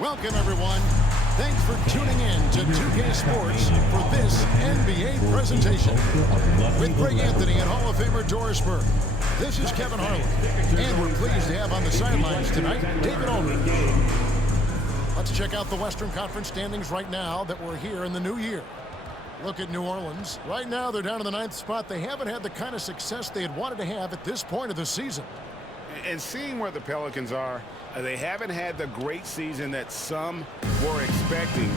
Welcome, everyone. Thanks for tuning in to 2K Sports for this NBA presentation. With Greg Anthony and Hall of Famer Doris Burke, this is Kevin Harlan. And we're pleased to have on the sidelines tonight, David Aldridge. Let's check out the Western Conference standings right now that we're here in the new year. Look at New Orleans. Right now, they're down in the 9th spot. They haven't had the kind of success they had wanted to have at this point of the season. And seeing where the Pelicans are, they haven't had the great season that some were expecting,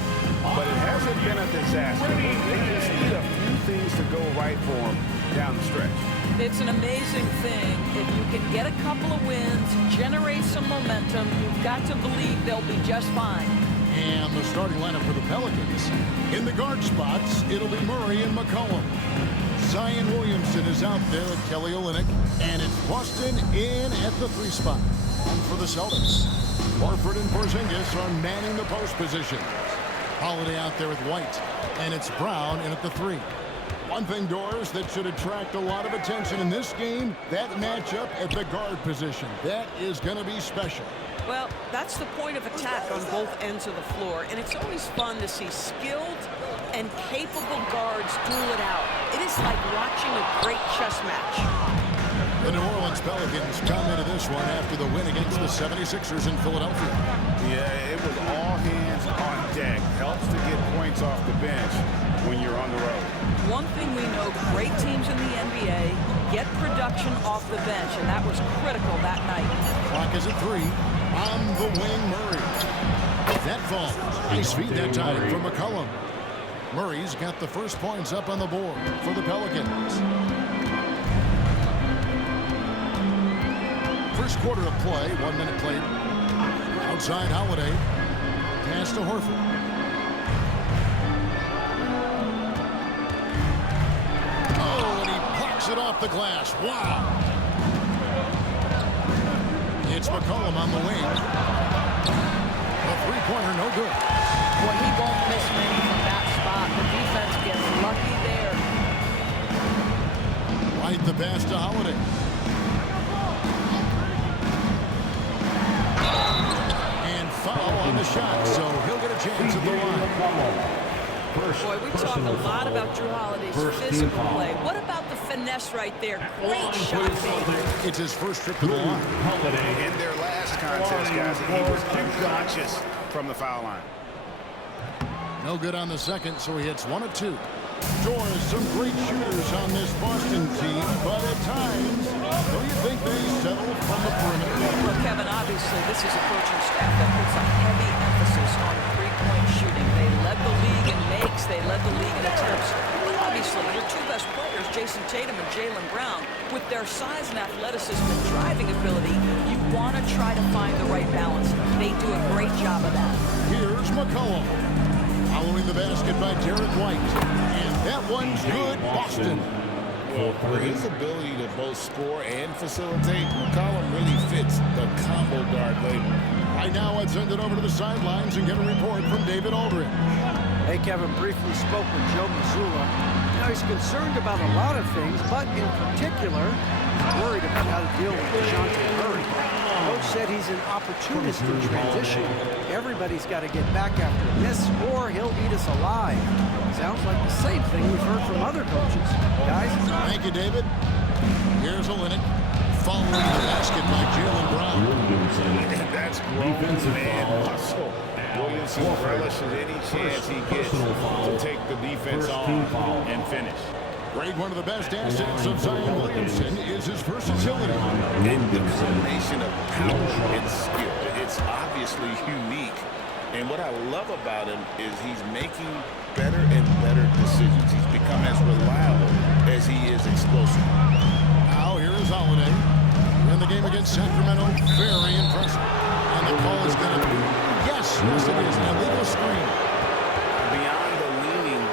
but it hasn't been a disaster. They just need a few things to go right for them down the stretch. It's an amazing thing. If you can get a couple of wins, generate some momentum, you've got to believe they'll be just fine. And the starting lineup for the Pelicans. In the guard spots, it'll be Murray and McCollum. Zion Williamson is out there at Kelly Olynyk. And it's Boston in at the 3 spot. And for the Celtics, Horford and Porzingis are manning the post position. Holiday out there with White. And it's Brown in at the 3. One thing, Doris, that should attract a lot of attention in this game, that matchup at the guard position. That is going to be special. Well, that's the point of attack on both ends of the floor, and it's always fun to see skilled and capable guards duel it out. It is like watching a great chess match. The New Orleans Pelicans come into this one after the win against the 76ers in Philadelphia. Yeah, it was all hands on deck. Helps to get points off the bench when you're on the road. One thing we know, great teams in the NBA get production off the bench, and that was critical that night. Clock is at 3. On the wing, Murray. That falls. Nice feed that time from McCollum. Murray's got the first points up on the board for the Pelicans. First quarter of play, 1 minute played. Outside Holiday. Pass to Horford. Oh, and he blocks it off the glass. Wow. It's McCollum on the wing. A three-pointer, no good. Well, he won't miss many from that spot. The defense gets lucky there. Right the pass to Holiday. And foul on the shot, so he'll get a chance at the line. Boy, we talk a lot about Drew Holiday's physical play. What about the finesse right there? Great shot maker. It's his first trip to the line. In their last contest, guys, he was unconscious from the foul line. No good on the second, so he hits 1 of 2. Doris, some great shooters on this Boston team, but at times, don't you think they settle from the perimeter? Well, Kevin, obviously, this is a coaching staff that puts a heavy emphasis on three-point shooting. They led the league in makes. They led the league in attempts. But obviously, your two best players, Jason Tatum and Jaylen Brown, with their size and athleticism and driving ability, you want to try to find the right balance. They do a great job of that. Here's McCollum. Following the basket by Derek White. And that one's good, Boston. Well, for his ability to both score and facilitate, McCollum really fits the combo guard label. Right now, let's send it over to the sidelines and get a report from David Aldridge. Hey, Kevin, briefly spoke with Joe Mazzulla. Now, he's concerned about a lot of things, but in particular, he's worried about how to deal with DeJounte Murray. Coach said he's an opportunist in transition. Everybody's got to get back after a miss, or he'll eat us alive. Sounds like the same thing we've heard from other coaches. Guys? Thank you, David. Here's Olynyk. Following the basket by Jaylen Brown. That's grown man hustle. Williamson relishes any chance he gets to take the defense on and finish. Greg, one of the best assets of Zion Williamson is his versatility. And the combination of power and skill, it's obviously unique. And what I love about him is he's making better and better decisions. He's become as reliable as he is explosive. Now here is Holiday. In the game against Sacramento, very impressive. And the call is going to be, yes, it is, an illegal screen. Beyond the leaning,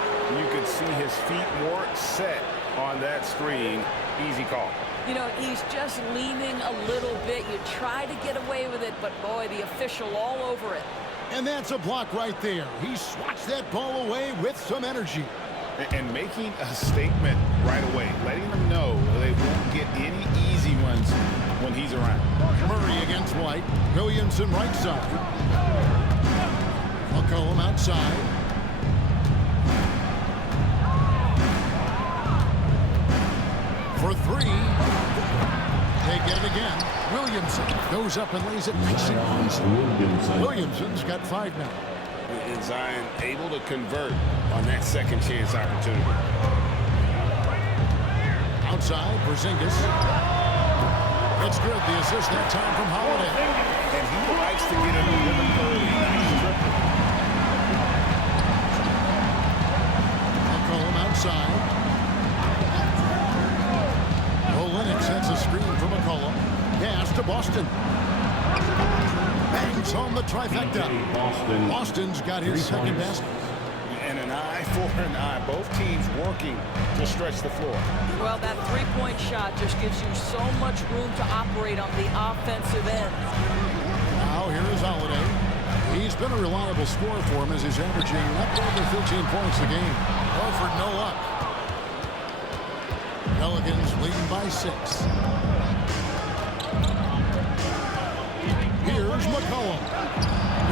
you could see his feet more set on that screen. Easy call. You know, he's just leaning a little bit. You try to get away with it, but boy, the official all over it. And that's a block right there. He swats that ball away with some energy. And making a statement right away, letting them know they won't get any easy ones when he's around. Murray against White. Williamson right side. McCollum outside. For three. They get it again. Williamson goes up and lays it nice and easy. Williamson's got 5 now. And Zion able to convert on that second chance opportunity. Outside, Porzingis. It's good. The assist that time from Holiday. And he likes to get in the rhythm early. Nice triple. McCollum outside. Olynyk sets a screen for McCollum. Pass to Boston. Bangs on the trifecta. Boston's got his second basket. And an eye for an eye. Both teams working to stretch the floor. Well, that three-point shot just gives you so much room to operate on the offensive end. Now here is Holiday. He's been a reliable scorer for him as he's averaging up over 15 points a game. Horford no luck. Pelicans leading by 6. Here's McCollum.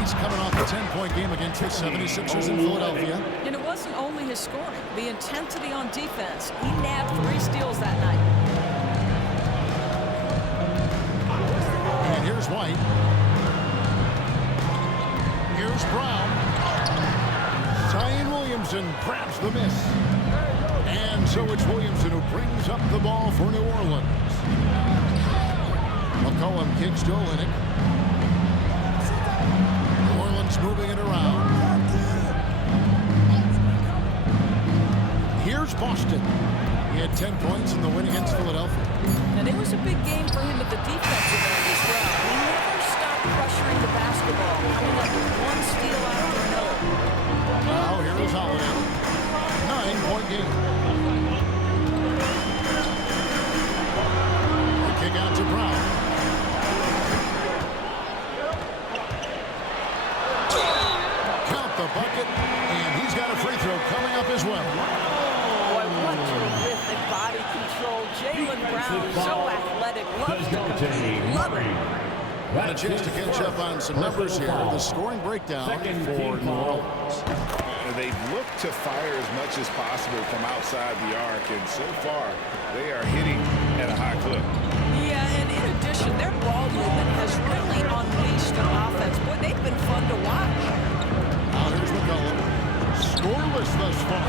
He's coming off a 10-point game against the 76ers in Philadelphia. And it wasn't only his scoring, the intensity on defense. He nabbed 3 steals that night. And here's White. Here's Brown. Zion Williamson grabs the miss. And so it's Williamson who brings up the ball for New Orleans. McCollum kicks to Olynyk. New Orleans moving it around. Here's Boston. He had 10 points in the win against Philadelphia. And it was a big game for him at the defensive end as well. He never stopped pressuring the basketball, coming up with one steal after another. Now here is Holiday. 9-point game. The kick out to Brown. Count the bucket, and he's got a free throw coming up as well. Boy, what terrific body control. Jaylen Brown, so athletic, loves to love it. Got a chance to catch up on some numbers here. The scoring breakdown for New Orleans. They've looked to fire as much as possible from outside the arc, and so far they are hitting at a high clip. Yeah, and in addition, their ball movement has really unleashed their offense. Boy, they've been fun to watch. Now here's McCollum. Scoreless thus far.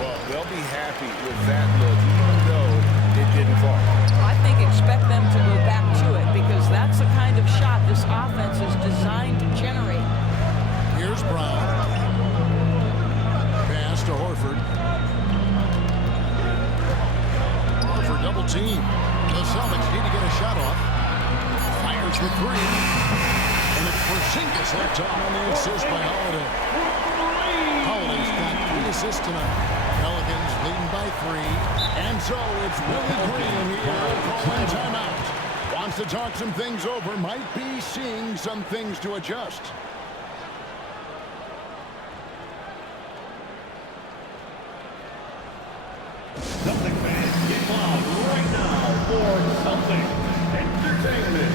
Well, they'll be happy with that look, even though it didn't fall. I think expect them to go back to it because that's the kind of shot this offense is designed to generate. Here's Brown. Pass to Horford. Horford double team. The Celtics need to get a shot off. Fires the 3. And it's Porzingis left on the assist by Holiday. Holiday's got 3 assists tonight. Pelicans leading by 3. And so it's Willie Green here calling timeout. Wants to talk some things over. Might be seeing some things to adjust. Celtic fans, get loud right now for Celtic Entertainment.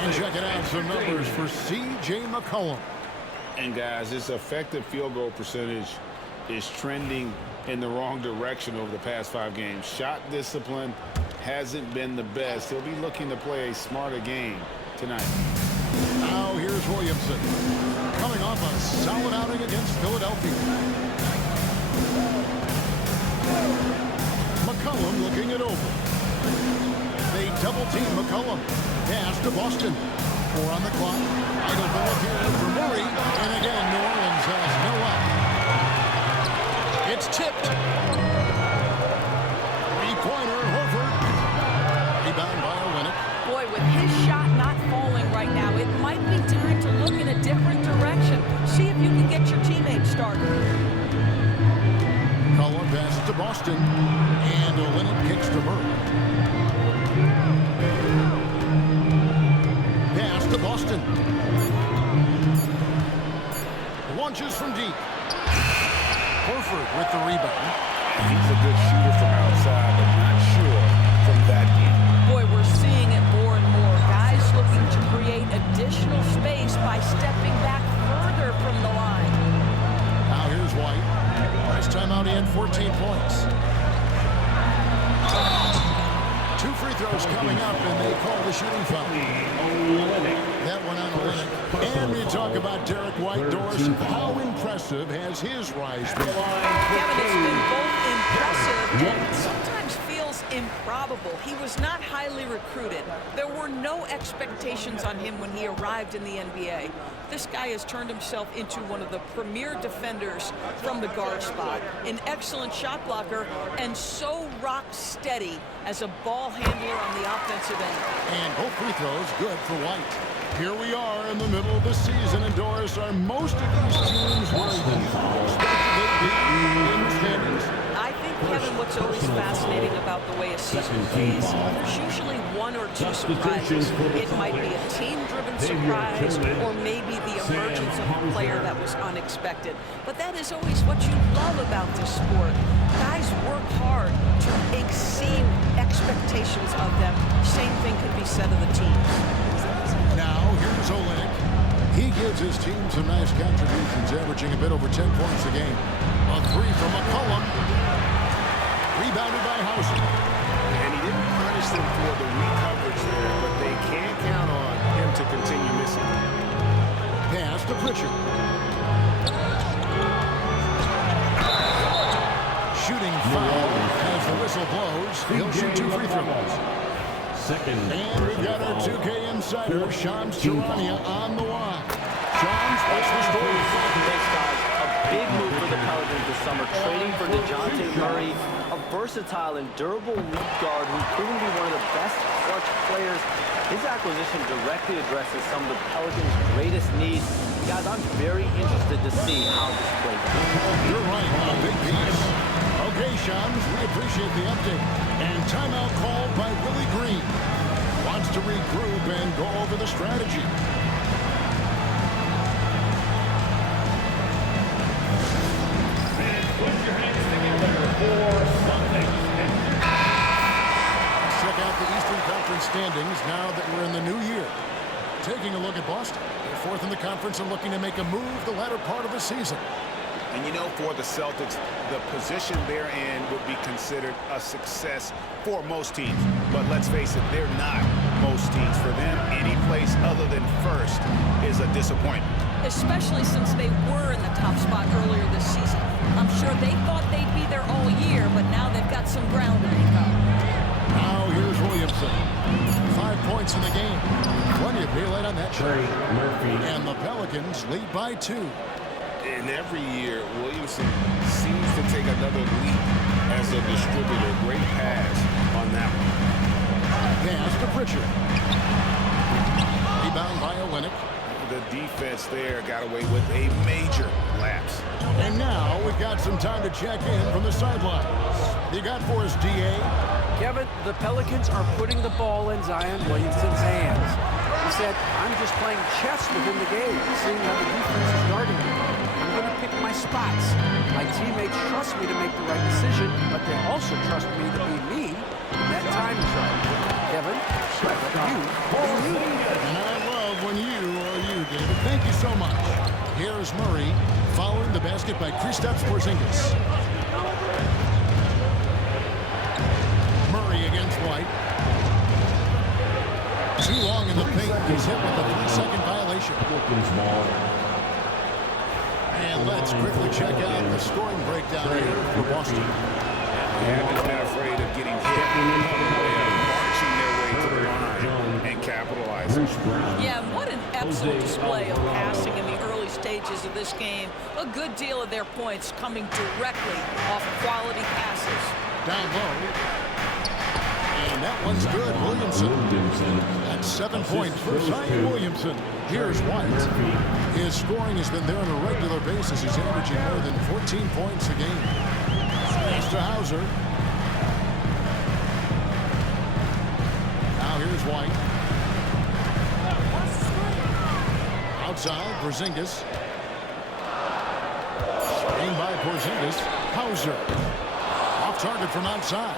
And checking out some numbers for C.J. McCollum. And guys, this effective field goal percentage is trending in the wrong direction over the past 5 games. Shot discipline hasn't been the best. He'll be looking to play a smarter game tonight. Now here's Williamson. Coming off a solid outing against Philadelphia. McCollum looking it over. They double team McCollum. Pass to Boston. 4 on the clock. Idle ball here for Murray. And again, New Orleans has no up. It's tipped. 3-pointer, Horford. Rebound by Olynyk. Boy, with his shot not falling right Boston. And Olynyk kicks to Murray. Pass to Boston. Launches from deep. Horford with the rebound. He's a good shooter from outside, but not sure from that deep. Boy, we're seeing it more and more. Guys looking to create additional space by stepping back further from the line. Now here's White. Last time out he had 14 points. 2 free throws coming up, and they call the shooting foul. That one on Olynyk. And we talk about Derek White. Doris, how impressive has his rise been? Kevin, it's been both impressive and sometimes feels improbable. He was not highly recruited. There were no expectations on him when he arrived in the NBA. This guy has turned himself into one of the premier defenders from the guard spot, an excellent shot blocker, and so rock steady as a ball handler on the offensive end. And both free throws good for White. Here we are in the middle of the season, and Doris, are most of these teams where you expected they'd be in the standings? I think, Kevin, what's always fascinating about the way a season plays, there's usually one or two surprises. It might be a team-driven surprise, or maybe the emergence of a player that was unexpected. But that is always what you love about this sport. Guys work hard to exceed expectations of them. Same thing could be said of the teams. Now, here's Olynyk. He gives his team some nice contributions, averaging a bit over 10 points a game. A 3 from McCollum. Rebounded by Hauser. And he didn't punish them for the weak coverage there, but they can't count on him to continue missing. Pass to Pritchard. Shooting foul as the whistle blows. He'll shoot 2 free throws. And we've got our 2K insider, Shams Charania, on the line. Shams, what's the story? Thanks, guys. A big move for the Pelicans this summer, trading for DeJounte Murray, a versatile and durable lead guard who's proven to be one of the best clutch players. His acquisition directly addresses some of the Pelicans' greatest needs. Guys, I'm very interested to see how this plays out. You're right, a big piece. Okay, Shams, we appreciate the update. And timeout called by Willie Green. Wants to regroup and go over the strategy. Put your hands together for something. Check out the Eastern Conference standings now that we're in the new year. Taking a look at Boston. They're 4th in the conference and looking to make a move the latter part of the season. And you know, for the Celtics, the position they're in would be considered a success for most teams. But let's face it, they're not most teams. For them, any place other than first is a disappointment. Especially since they were in the top spot earlier this season. I'm sure they thought they'd be there all year, but now they've got some ground to make up. Now here's Williamson. 5 points in the game. Plenty of daylight on that shot. And the Pelicans lead by 2. And every year, Williamson seems to take another leap as a distributor. Great pass on that one. Pass to Pritchard. Rebound by Olynyk. The defense there got away with a major lapse. And now we've got some time to check in from the sidelines. You got for us, DA? Kevin, the Pelicans are putting the ball in Zion Williamson's hands. He said, I'm just playing chess within the game, seeing how the defense is guarding me. I'm going to pick my spots. My teammates trust me to make the right decision, but they also trust me to be me when that time is right. Kevin, you be you. And I love when you are you, David. Thank you so much. Here's Murray following the basket by Kristaps Porzingis. Murray against White. Too long in the paint. He's hit with a 3-second violation. And let's quickly check out the scoring breakdown here for Boston. They haven't been afraid of getting hit. Marching their way to the line and capitalizing. Yeah, what an excellent display of passing in the early stages of this game. A good deal of their points coming directly off quality passes. Down low. And that one's good. Williamson. That's 7 points for Zion Williamson. Here's White. His scoring has been there on a regular basis. this as he's averaging more than 14 points a game. Pass to Hauser. Now here's White. Outside, Porzingis. Screen by Porzingis. Hauser. Off target from outside.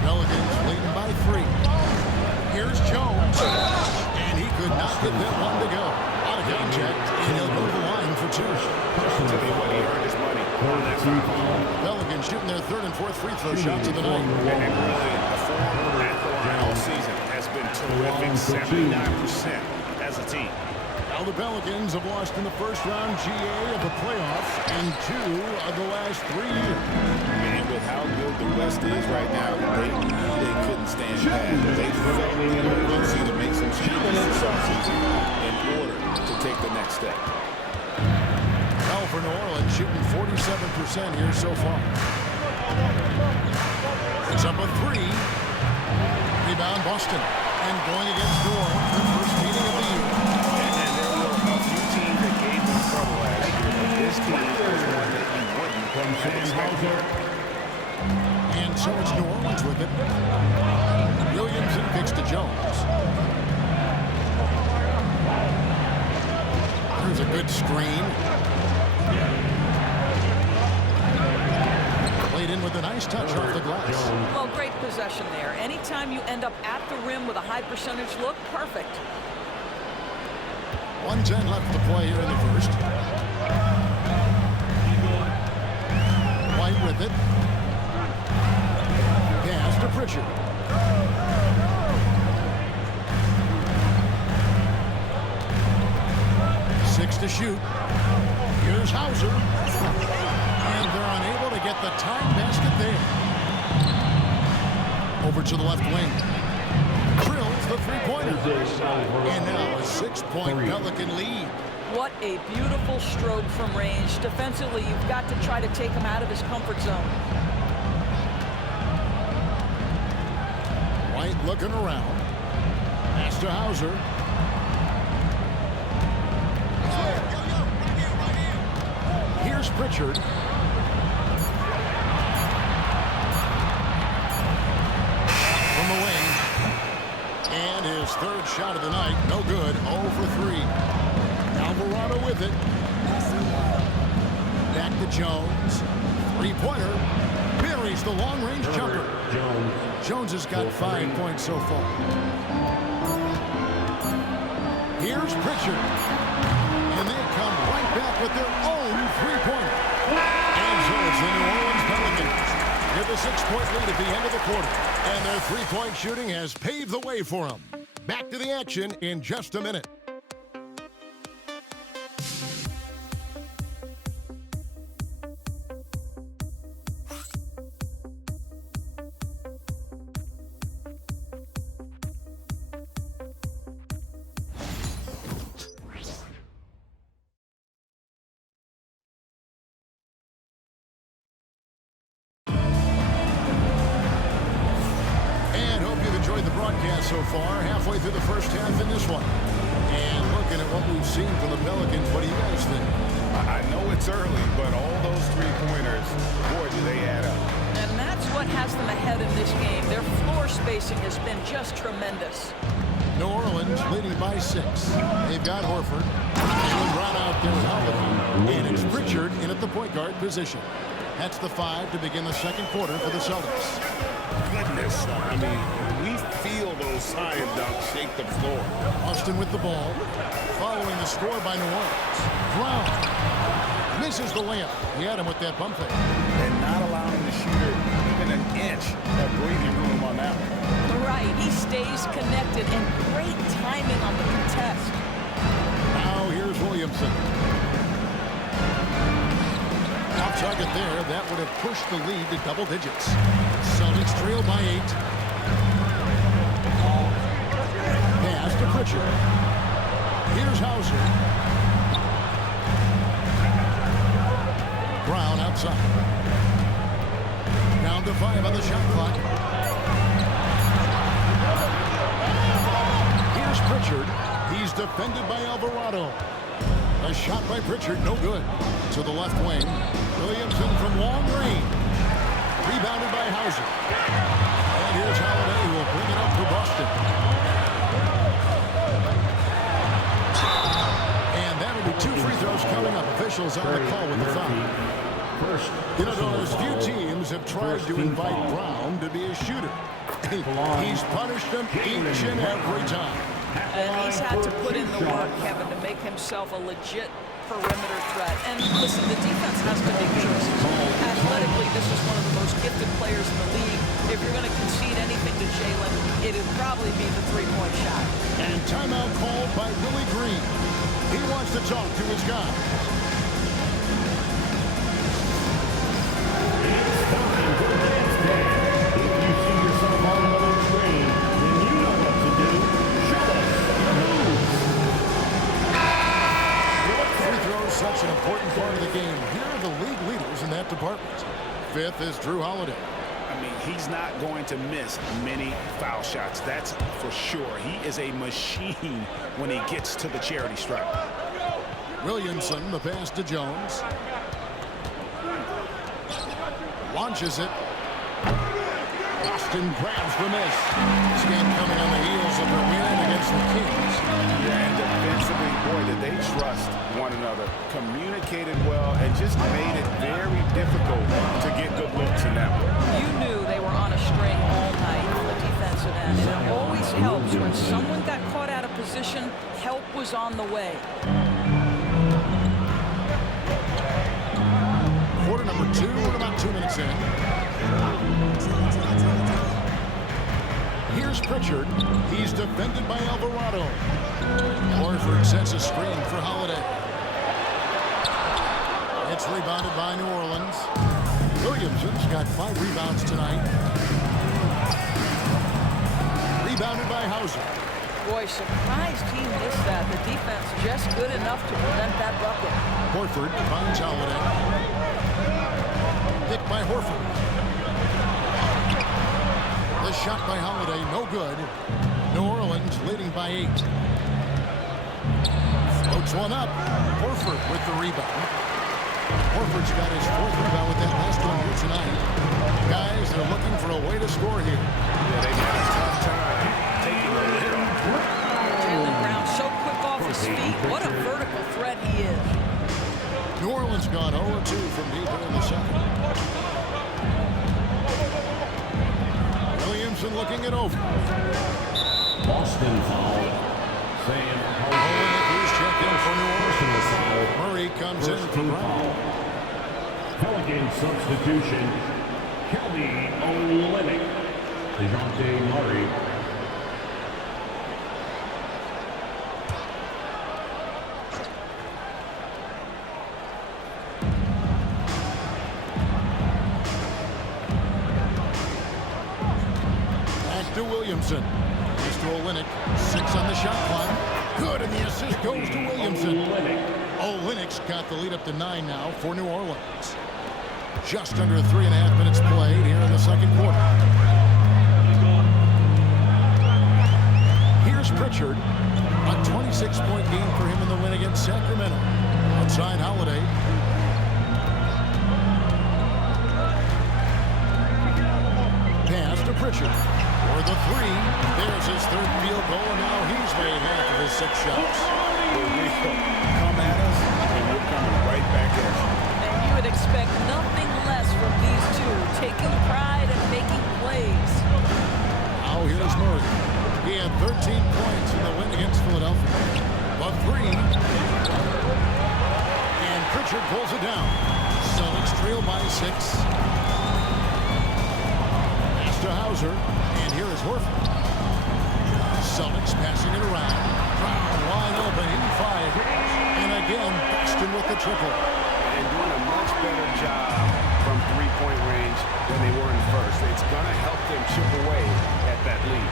Pelicans leading by 3. Here's Jones. And he could not get that one to go. Out of contact, and he'll go to the line for 2. Tell me what, he earned his money on that foul. Pelicans shooting their 3rd and 4th free throw shots of the night. And really, the form at the line all season has been terrific. 79% as a team. Now the Pelicans have lost in the first round GA of the playoffs in 2 of the last 3 years. And with how good the West is right now, they knew they couldn't stand pat. They felt the urgency to make some changes this offseason in order to take the next step. Well, for New Orleans, shooting 47% here so far. It's up a 3. Rebound Boston. And going against New Orleans, the first meeting of the year. And there were a few teams that gave them trouble last year, but this team was one that you wouldn't expect. And so it's New Orleans with it. Williamson kicks to Jones. There's a good screen. Played in with a nice touch off the glass. Well, great possession there. Anytime you end up at the rim with a high percentage look, perfect. 1:10 left to play here in the first. White with it. Pass to Pritchard. Six to shoot. Here's Hauser. And they're unable to get the time basket there. Over to the left wing. Drills the three-pointer. And now a 6-point Pelican lead. What a beautiful stroke from range. Defensively, you've got to try to take him out of his comfort zone. White looking around. Pass to Hauser. Here's Pritchard. From the wing. And his 3rd shot of the night. No good. 0 for 3. Alvarado with it. Back to Jones. 3-pointer. Buries the long-range jumper. Jones has got 5 points so far. Here's Pritchard. And they come right back with their own 3-pointer. And so it's the New Orleans Pelicans with a 6-point lead at the end of the quarter. And their 3-point shooting has paved the way for them. Back to the action in just a minute. So far, halfway through the first half in this one. And looking at what we've seen from the Pelicans, what do you guys think? I know it's early, but all those 3-pointers, boy, do they add up. And that's what has them ahead in this game. Their floor spacing has been just tremendous. New Orleans leading by 6. They've got Horford. Jalen Brown out there with Holiday. And it's Pritchard in at the point guard position. That's the 5 to begin the second quarter for the Celtics. Goodness, I mean, we feel those science dunks shake the floor. Austin with the ball. Following the score by New Orleans. Brown misses the layup. He had him with that bump fake. And not allowing the shooter even an inch of breathing room on that one. Right, he stays connected and great timing on the contest. Now here's Williamson. Off target there, that would have pushed the lead to double digits. Celtics trail by 8. Pass to Pritchard. Here's Hauser. Brown outside. Down to 5 on the shot clock. Here's Pritchard. He's defended by Alvarado. A shot by Pritchard, no good. To the left wing. Williamson from long range. Rebounded by Hauser. And here's Holiday who will bring it up for Boston. And that'll be 2 free throws coming up. Officials on the call with the foul. You know, there's few teams have tried to invite Brown to be a shooter. He's punished them each and every time. And he's had to put in the work, Kevin, to make himself a legit perimeter threat. And listen, the defense has to make choices. Athletically, this is one of the most gifted players in the league. If you're going to concede anything to Jalen, it'd probably be the three-point shot. And timeout called by Willie Green. He wants to talk to his guys. Such an important part of the game. Here are the league leaders in that department. 5th is Drew Holiday. I mean, he's not going to miss many foul shots. That's for sure. He is a machine when he gets to the charity stripe. Williamson, the pass to Jones. Launches it. Boston grabs the miss. This game coming on the heels of the win against the Kings. Yeah, and defensively, boy, did they trust one another. Communicated well and just made it very difficult to get good looks in that one. You knew they were on a string all night on the defensive end. And it always helps when someone got caught out of position, help was on the way. Quarter number 2, and about 2 minutes in. Here's Pritchard. He's defended by Alvarado. Horford sets a screen for Holiday. It's rebounded by New Orleans. Williamson's got 5 rebounds tonight. Rebounded by Hauser. Boy, surprised he missed that. The defense just good enough to prevent that bucket. Horford finds Holiday. Hit by Horford. The shot by Holiday, no good. New Orleans leading by 8. Floats one up. Horford with the rebound. Horford's got his 4th rebound with that last one here tonight. Guys, they're looking for a way to score here. Yeah, they had a tough time taking the lid off. Jalen Brown so quick off his feet. What a vertical threat he is. New Orleans gone 0-2 from deep in the second. Williamson looking it over. Boston foul. Sam He's checked in for New Orleans. Murray comes in for Brown. Pelican substitution. Kelly Olynyk. DeJounte Murray. Back to Williamson. He's to Olynyk. 6 on the shot clock. Good, and the assist goes to Williamson. Olynyk's got the lead up to 9 now for New Orleans. Just under 3.5 minutes played here in the second quarter. Here's Pritchard. A 26-point game for him in the win against Sacramento. Outside Holiday. Pass to Pritchard. For the 3. There's his 3rd field goal, and now he's made half of his 6 shots. Come at us, and we're coming right back at you. And you would expect nothing less from these two, taking pride and making plays. Now here's Murray. He had 13 points in the win against Philadelphia. But 3. And Pritchard pulls it down. Celtics trail by 6. Pass to Hauser. And here is Horford. Celtics passing it around. Brown wide open. He fires. And again, Boston with the triple. And doing a much better job from 3-point range than they were in the first. It's going to help them chip away at that lead.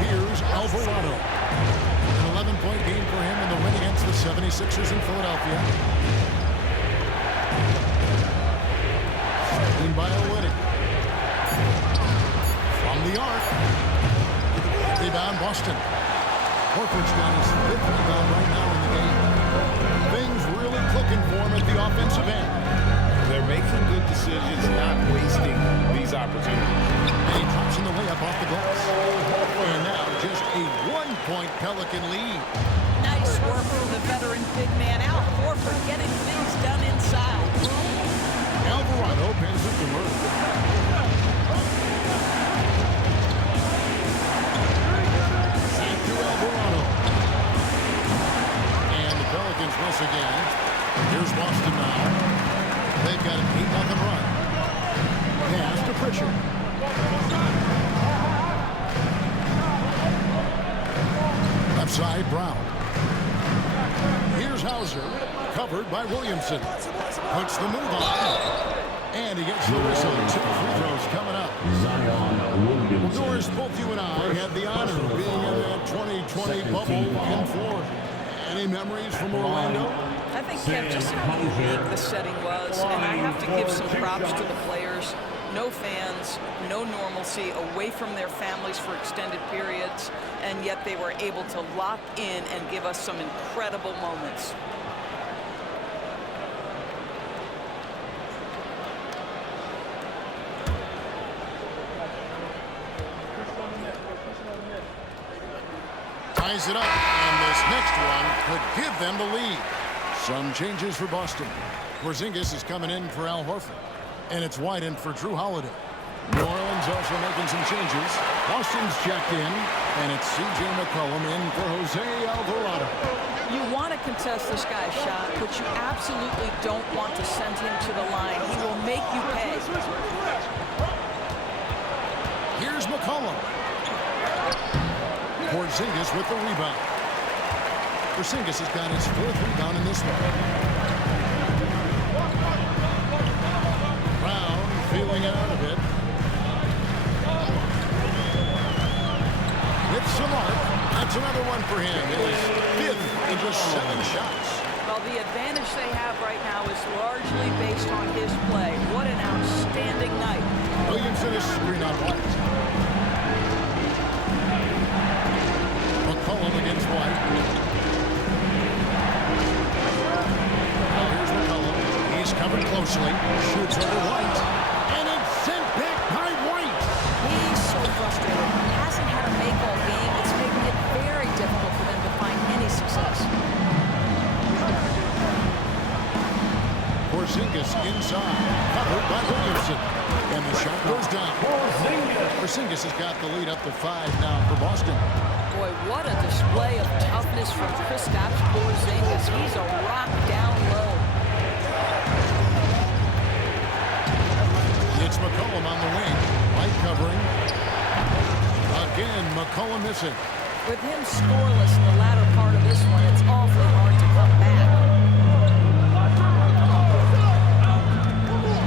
Here's Alvarado. An 11-point game for him in the win against the 76ers in Philadelphia. Screen by Olynyk. From the arc. Rebound Boston. Horford's got his 5th rebound right now in the game. decisions, not wasting these opportunities. And he drops in the layup off the glass. And now just a 1-point Pelican lead. Nice work from the veteran big man. Al Horford getting things done inside. Alvarado pins it to Murray. Back to Alvarado. And the Pelicans miss again. Here's Boston now. They've got an 8-0 run. Pass to Pritchard. Left side, Brown. Here's Hauser, covered by Williamson. Puts the move on. And he gets the whistle. 2 free throws coming up. Zion Williamson. Well, Doris, both you and I had the honor of being in that 2020 bubble in Florida. Any memories from Orlando? I think, Kev, just how unique the setting was, and I have to give some props to the players. No fans, no normalcy, away from their families for extended periods, and yet they were able to lock in and give us some incredible moments. Ties it up, and this next one could give them the lead. Some changes for Boston. Porzingis is coming in for Al Horford, and it's White in for Drew Holiday. New Orleans also making some changes. Boston's checked in, and it's C.J. McCollum in for Jose Alvarado. You want to contest this guy's shot, but you absolutely don't want to send him to the line. He will make you pay. Here's McCollum. Porzingis with the rebound. Porzingis has got his 4th rebound in this one. Brown feeling it out a bit. With some arc. That's another one for him. His 5th in just 7 shots. Well, the advantage they have right now is largely based on his play. What an outstanding night. Williamson is screen on White. McCollum against White. Now here's McCollum. He's covered closely. Shoots over White. And it's sent back by White. He's so frustrated. He hasn't had a make all game. It's making it very difficult for them to find any success. Porzingis inside. Covered by Williamson. And the shot goes down. Porzingis has got the lead up to 5 now for Boston. Boy, what a display of toughness from Kristaps Porzingis. He's a rock down low. It's McCollum on the wing. White covering. Again, McCollum missing. With him scoreless in the latter part of this one, it's awfully hard to come back.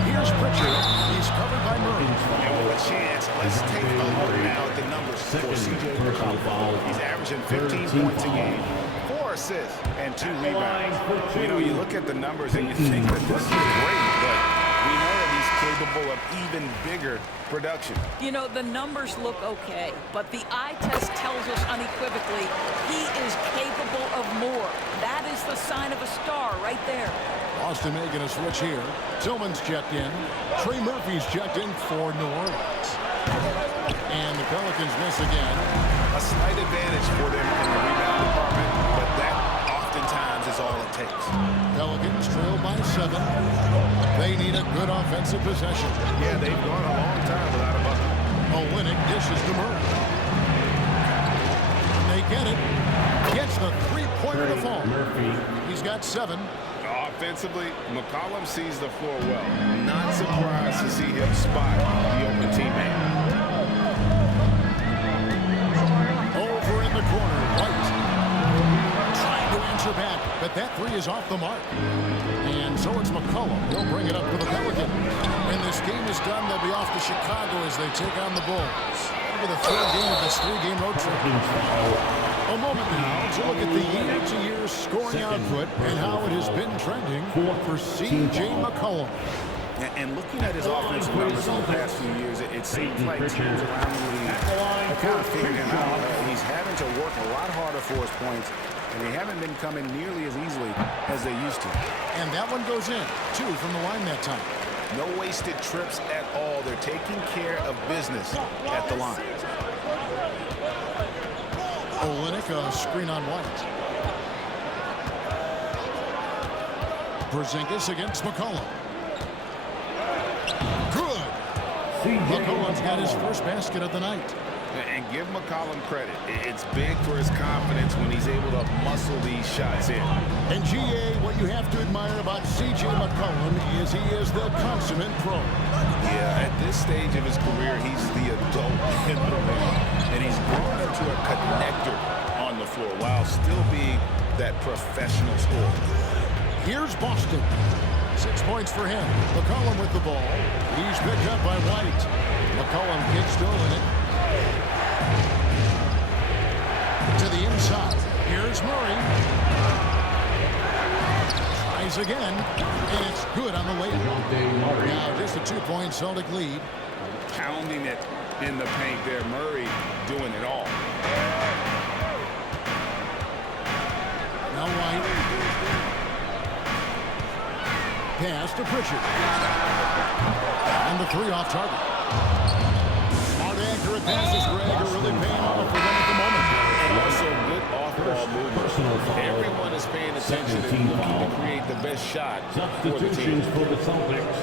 Here's Pritchard. He's covered by Murray. And with a chance, let's take a look now at the numbers for C.J. McCollum. He's averaging 15 points a game, 4 assists, and 2 rebounds. You know, you look at the numbers and you think that this is great, but we know that he's capable of even bigger production. You know, the numbers look okay, but the eye test tells us unequivocally he is capable of more. That is the sign of a star right there. Boston making a switch here. Tillman's checked in. Trey Murphy's checked in for New Orleans. And the Pelicans miss again. A slight advantage for them in the rebound department, but that oftentimes is all it takes. Pelicans trail by 7. They need a good offensive possession. Yeah, they've gone a long time without a bucket. Olynyk dishes to Murray. They get it. Gets the 3-pointer to fall. He's got 7. Offensively, McCollum sees the floor well. Not surprised to see him spot the open teammate. Over in the corner, White trying to answer back, but that 3 is off the mark. And so it's McCollum. He'll bring it up for the Pelicans. When this game is done, they'll be off to Chicago as they take on the Bulls. Over the 3rd game of this 3-game road trip. A moment now to look at the year-to-year scoring output and how it has been trending for C.J. McCollum. And looking at his offensive numbers in the past few years, it seems like teams around the league have kind of figured him out. He's having to work a lot harder for his points, and they haven't been coming nearly as easily as they used to. And that one goes in, 2 from the line that time. No wasted trips at all. They're taking care of business at the line. Olynyk, a screen on White. Porzingis against McCollum. Good. McCollum's got his first basket of the night. And give McCollum credit. It's big for his confidence when he's able to muscle these shots in. And GA, what you have to admire about C.J. McCollum is he is the consummate pro. Yeah, at this stage of his career, he's the adult in the ring. And he's grown into a connector on the floor while still being that professional scorer. Here's Boston. 6 points for him. McCollum with the ball. He's picked up by White. McCollum kicks to Olynyk. To the inside. Here's Murray. Tries again. And it's good on the way. Now just a 2-point Celtic lead. Pounding it in the paint there. Murray doing it all. Now White. Pass to Pritchard. And the 3 off target. Hard accurate passes, Greg, are really paying off for them at the moment. And also good off-ball movement. Everyone is paying attention and looking to create the best shot for the team. Substitutions for the Celtics.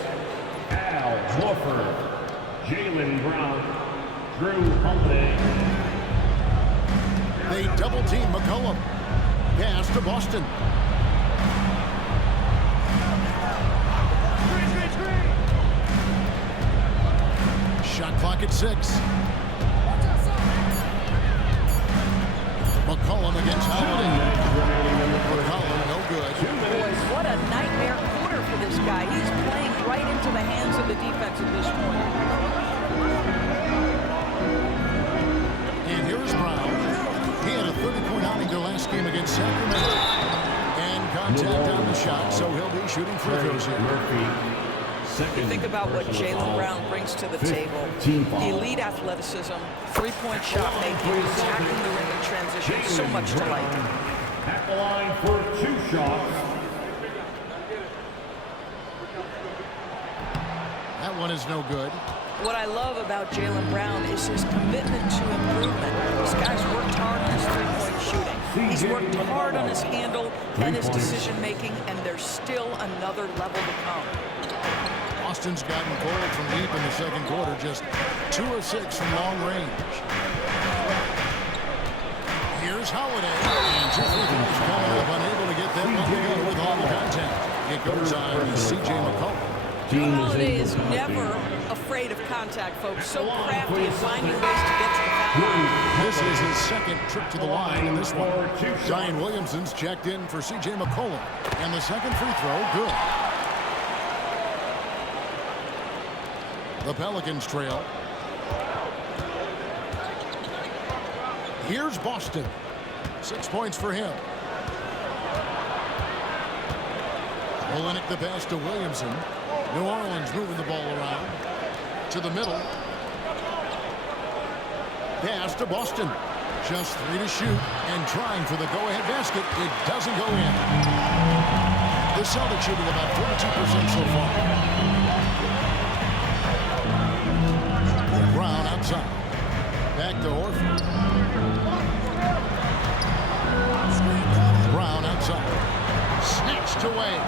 Al Horford, Jaylen Brown, Drew Holiday. They double team McCollum. Pass to Boston. Shot clock at 6. McCollum against Holiday. McCollum, no good. Boy, what a nightmare quarter for this guy. He's playing right into the hands of the defense at this point. And here's Brown. He had a 30-point outing their last game against Sacramento. And contact on the shot, so he'll be shooting free throws here. You think about what Jaylen Brown brings to the table. Elite athleticism, 3-point shot making, attacking the rim in transition, so much to like. At the line for 2 shots. That one is no good. What I love about Jaylen Brown is his commitment to improvement. This guy's worked hard on his 3-point shooting. He's worked hard on his handle and his decision-making, and there's still another level to come. Boston's gotten cold from deep in the second quarter, just 2 of 6 from long range. Here's Holiday, and Jeffrey is coming up, unable to get that one to go with all the contact. It goes on C.J. McCollum. Holiday is never afraid of contact, folks. So crafty at finding ways to get to the foul line. This is his second trip to the line in this one. Zion Williamson's checked in for C.J. McCollum, and the second free throw, good. The Pelicans trail. Here's Boston. 6 points for him. Olynyk the pass to Williamson. New Orleans moving the ball around. To the middle. Pass to Boston. Just 3 to shoot and trying for the go-ahead basket. It doesn't go in. The Celtics shooting about 42% so far. Brown outside. Back to Horford. Brown outside. Snatched away.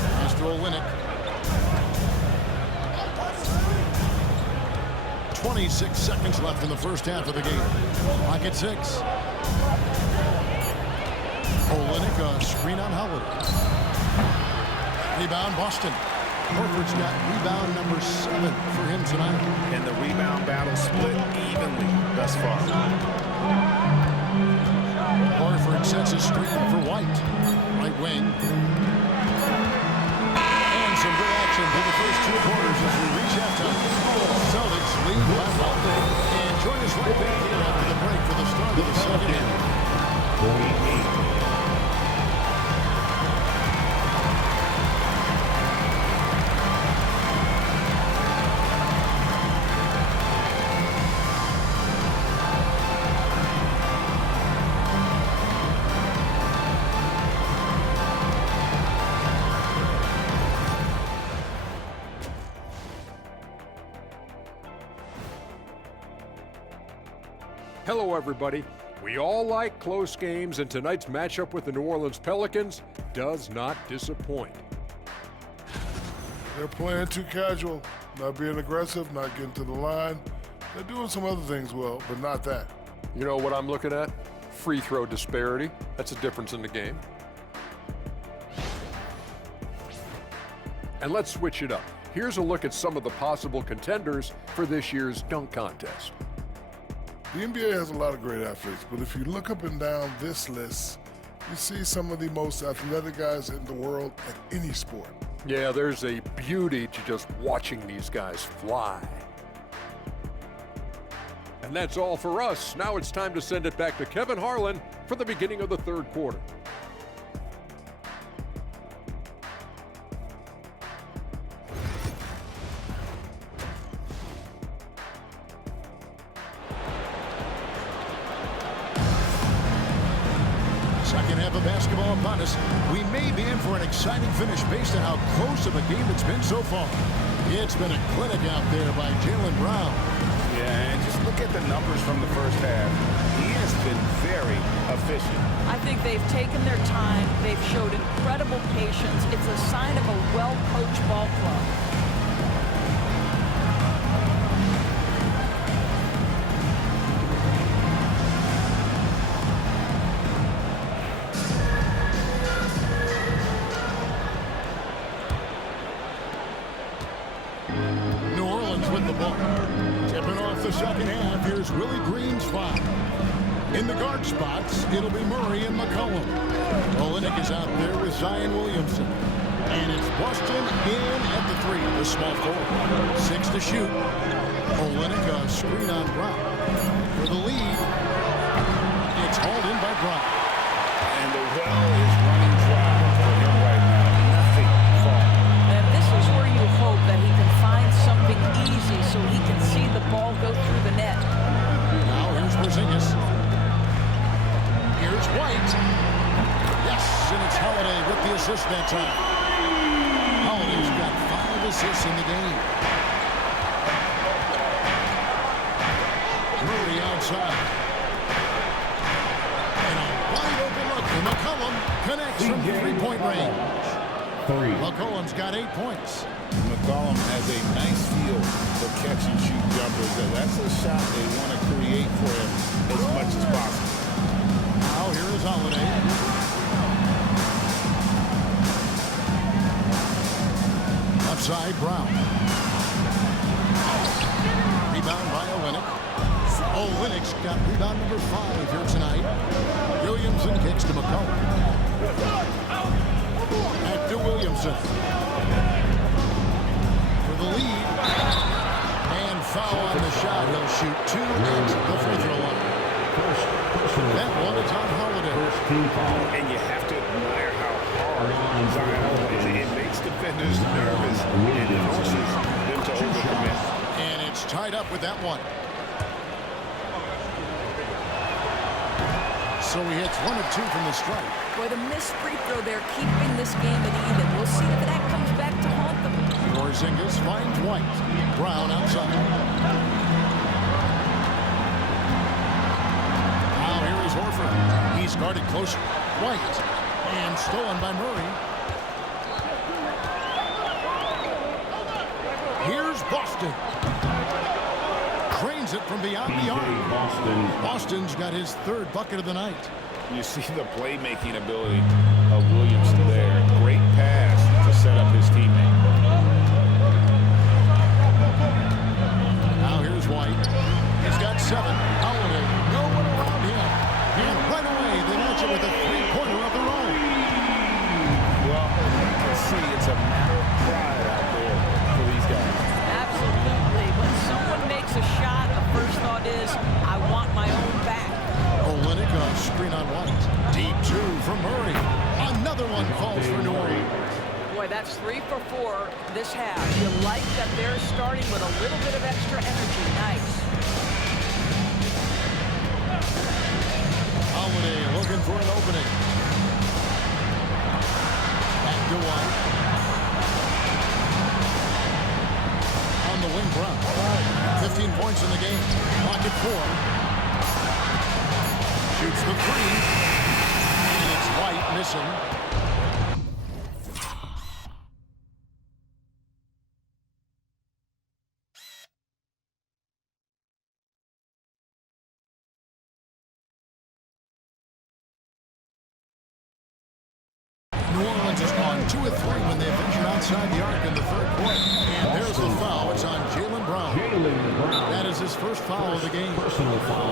Pass to Olynyk. 26 seconds left in the first half of the game. Clock at 6. Olynyk, a screen on Holiday. Rebound, Boston. Horford's got rebound number 7 for him tonight. And the rebound battle split evenly thus far. Horford sets a screen for White. Right wing. And some good action for the first 2 quarters as we reach halftime. Celtics lead by 1. And join us right back here after the break for the start of the second half. 48. Hello, everybody. We all like close games, and tonight's matchup with the New Orleans Pelicans does not disappoint. They're playing too casual, not being aggressive, not getting to the line. They're doing some other things well, but not that. You know what I'm looking at? Free throw disparity. That's a difference in the game. And let's switch it up. Here's a look at some of the possible contenders for this year's dunk contest. The NBA has a lot of great athletes, but if you look up and down this list, you see some of the most athletic guys in the world at any sport. Yeah, there's a beauty to just watching these guys fly. And that's all for us. Now it's time to send it back to Kevin Harlan for the beginning of the third quarter. Second half of basketball upon us. We may be in for an exciting finish based on how close of a game it's been so far. It's been a clinic out there by Jaylen Brown. Yeah, and just look at the numbers from the first half. He has been very efficient. I think they've taken their time. They've showed incredible patience. It's a sign of a well-coached ball club. New Orleans with the ball. Tipping off the second half. Here's Willie Green's foul. In the guard spots, it'll be Murray and McCollum. Olynyk is out there with Zion Williamson. And it's Boston in at the three. The small forward. 6 to shoot. Olynyk a screen on Brown. For the lead. It's hauled in by Brown. And the well is running dry for him right now. Nothing falling. And this is where you hope that he can find something easy so he can see the ball go through the net. Now here's Porzingis. Here's White. Yes, and it's Holiday with the assist that time. Holiday's got 5 assists in the game. Murray outside. And a wide open look for McCollum. Connects from three-point range. McCollum's got 8 points. McCollum has a nice feel for catch and shoot jumpers. And that's a shot they want to create for him as much as possible. Now here is Holiday. Upside Brown. Rebound by Olynyk. Olynyk's got rebound number 5 here tonight. Williamson kicks to McCollum. Back to Williamson. For the lead. And foul on the shot. He'll shoot 2 at the free throw line. That one is on Holiday. And you have to admire how hard Zion plays. It makes defenders nervous and forces them to overcommit. And it's tied up with that one. So he hits 1 of 2 from the strike. Boy, the missed free throw there, keeping this game at even. We'll see if that comes back to haunt them. Porzingis finds White. Brown outside. Now here is Horford. He's guarded closer. White. And stolen by Murray. Here's Boston. Cranes it from beyond the arc. Boston's got his 3rd bucket of the night. You see the playmaking ability of Williamson there. Great pass to set up his teammate. Now here's White. He's got 7. Holiday. No one around him. And right away they match it with a 3-pointer of their own. Well, you can see it's a matter of pride out there for these guys. Absolutely. When someone makes a shot, the first thought is, I want my own back. Olynyk a screen on White. Deep 2 from Murray. Another one falls for New Orleans. Boy, that's 3 for 4 this half. You like that they're starting with a little bit of extra energy. Nice. Holiday looking for an opening. Back to White. On the wing, Brown. 15 points in the game. Clock at 4. the three. And it's White missing. New Orleans has gone 2 of 3 when they ventured outside the arc in the third quarter. And there's the foul. It's on Jaylen Brown. That is his first foul of the game.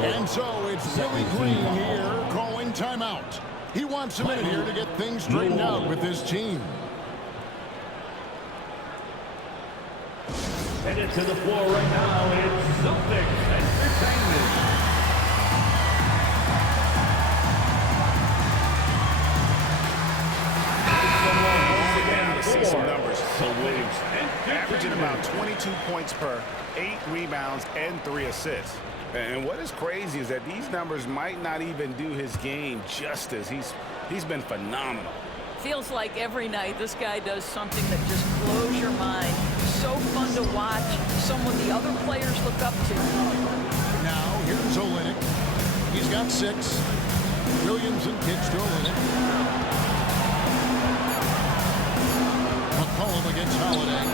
And so it's Willie Green here calling timeout. He wants a minute here to get things straightened out with his team. Headed to the floor right now, it's Celtics Entertainment. See some numbers. Williams averaging about 22 points per 8 rebounds and 3 assists. And what is crazy is that these numbers might not even do his game justice. He's been phenomenal. Feels like every night this guy does something that just blows your mind. So fun to watch. Someone the other players look up to. Now here's Olynyk. He's got 6. Williams and kicks to Olynyk. McCollum against Holiday.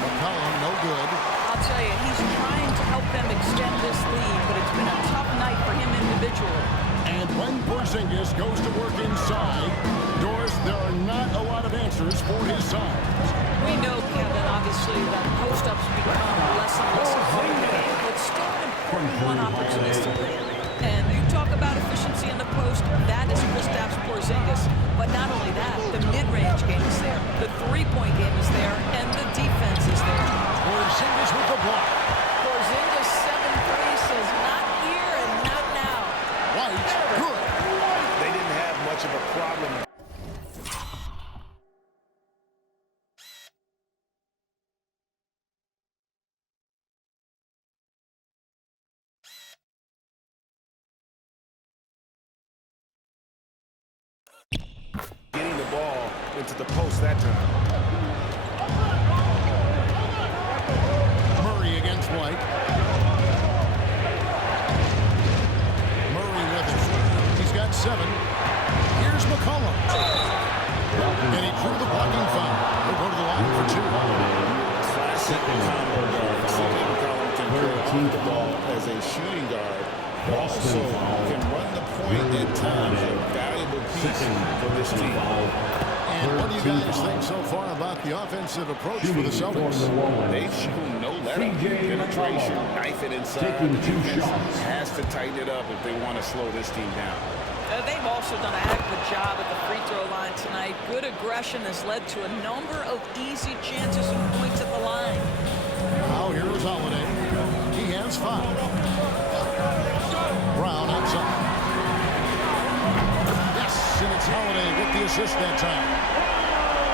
McCollum, no good. I'll tell you, he's trying to help them extend this lead, but it's been a tough night for him individually. And when Porzingis goes to work inside, Doris, there are not a lot of answers for his size. We know, Kevin, obviously, that post-ups become less and less common, but still an important one opportunistically. And you talk about efficiency in the post, that is Kristaps Porzingis. But not only that, the mid-range game is there, the three-point game is there, and the defense is there. Porzingis with the block. Porzingis 7-3 says not here and not now. White, good. They didn't have much of a problem. Getting the ball into the post that time. Murray against White. Murray with it. He's got 7. Here's McCollum. And he drew the blocking foul. He'll go to the line for 2. Classic combo guard. CJ McCollum can play off the ball as a shooting guard. Also can run the point at times. A valuable piece for this team. And what do you guys think so far about the offensive approach for the Celtics? They've shown no let-up. Penetration, knife it inside. The defense has to tighten it up if they want to slow this team down. They've also done a heck of a job at the free throw line tonight. Good aggression has led to a number of easy chances and points at the line. Now here's Holiday. He has 5. Brown outside. Yes, and it's Holiday with the assist that time.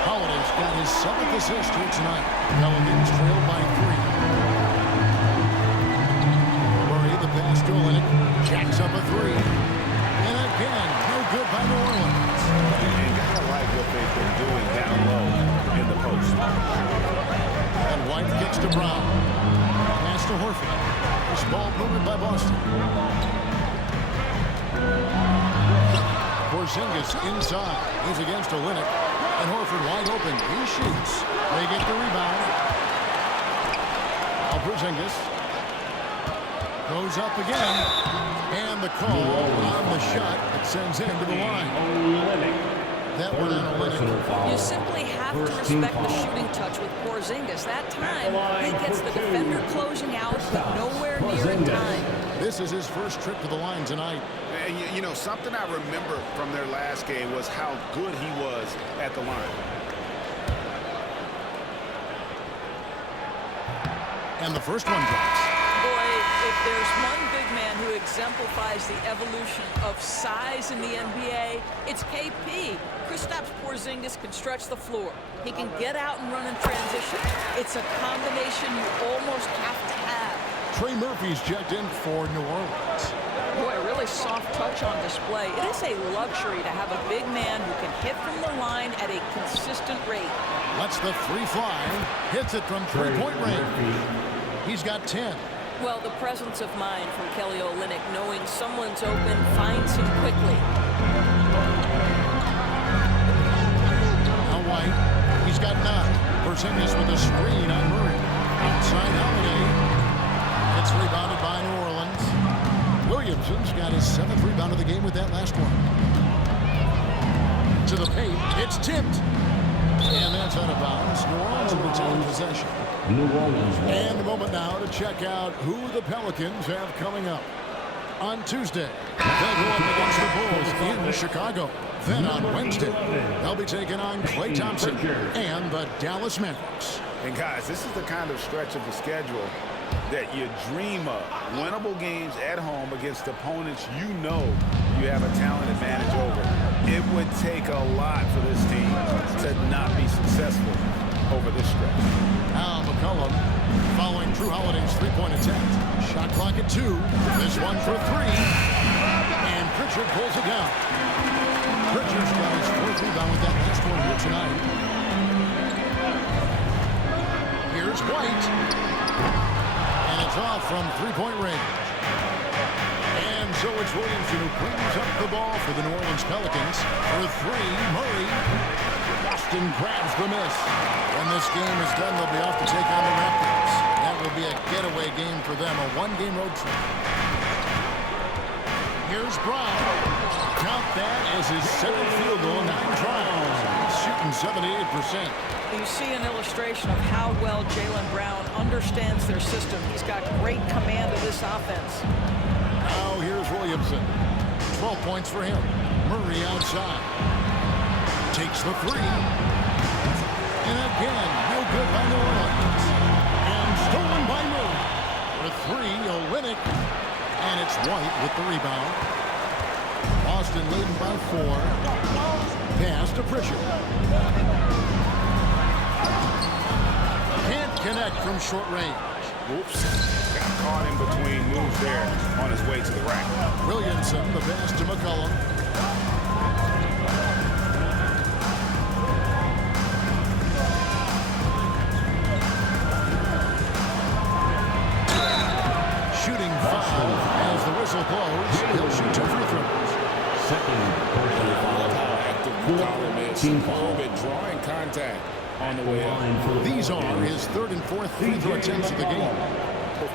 Holiday's got his 7th assist here tonight. Pelicans trail by 3. Murray, the pass to Olynyk. Jacks up a 3. And again, no good by New Orleans. You gotta like what they've been doing down low in the post. And White kicks to Brown. Pass to Horford. This ball moved by Boston. Porzingis inside. He's against Olynyk. And Horford wide open. He shoots. They get the rebound. Now Porzingis goes up again. And the call on the shot that sends him to the line. That one on Olynyk. You simply have to respect the shooting touch with Porzingis. That time, he gets the defender closing out, but nowhere near in time. This is his first trip to the line tonight. And you know, something I remember from their last game was how good he was at the line. And the first one drops. Boy, if there's one big man who exemplifies the evolution of size in the NBA, it's KP. Kristaps Porzingis can stretch the floor. He can get out and run in transition. It's a combination you almost have to have. Trey Murphy's checked in for New Orleans. Boy, a really soft touch on display. It is a luxury to have a big man who can hit from the line at a consistent rate. Lets the 3 fly. Hits it from 3-point range. He's got 10. Well, the presence of mind from Kelly Olynyk, knowing someone's open, finds him quickly. Now White, he's got 9. Porzingis with a screen on Murray. Outside Holiday. It's rebounded by New Orleans. Williamson's got his 7th rebound of the game with that last one. To the paint, it's tipped. And that's out of bounds. New Orleans will retain possession. And a moment now to check out who the Pelicans have coming up. On Tuesday, they'll go up against the Bulls in Chicago. Then on Wednesday, they'll be taking on Klay Thompson and the Dallas Mavericks. And guys, this is the kind of stretch of the schedule that you dream of. Winnable games at home against opponents you know you have a talent advantage over. It would take a lot for this team to not be successful over this stretch. Now McCollum following Drew Holiday's three-point attempt. Shot clock at 2. This one for 3. And Pritchard pulls it down. Pritchard's got his 4th rebound with that last one here tonight. Here's White. And it's off from three-point range. And so it's Williamson who brings up the ball for the New Orleans Pelicans. For 3, Murray. Boston grabs the miss. When this game is done, they'll be off to take on the Raptors. That will be a getaway game for them, a 1-game road trip. Here's Brown. Count that as his 7th field goal, 9 tries. He's shooting 78%. You see an illustration of how well Jaylen Brown understands their system. He's got great command of this offense. Now here's Williamson. 12 points for him. Murray outside. Takes the 3. And again, no good by New Orleans. And stolen by Murray. For 3, Olynyk. And it's White with the rebound. Boston leading by 4. Pass to Pritchard. Can't connect from short range. Whoops. Got caught in between moves there on his way to the rack. Williamson, the pass to McCollum. Shooting foul as the whistle blows. He'll shoot 2 free throws. Team foul. Drawing contact on the way out. These are his 3rd and 4th free throw attempts of the game.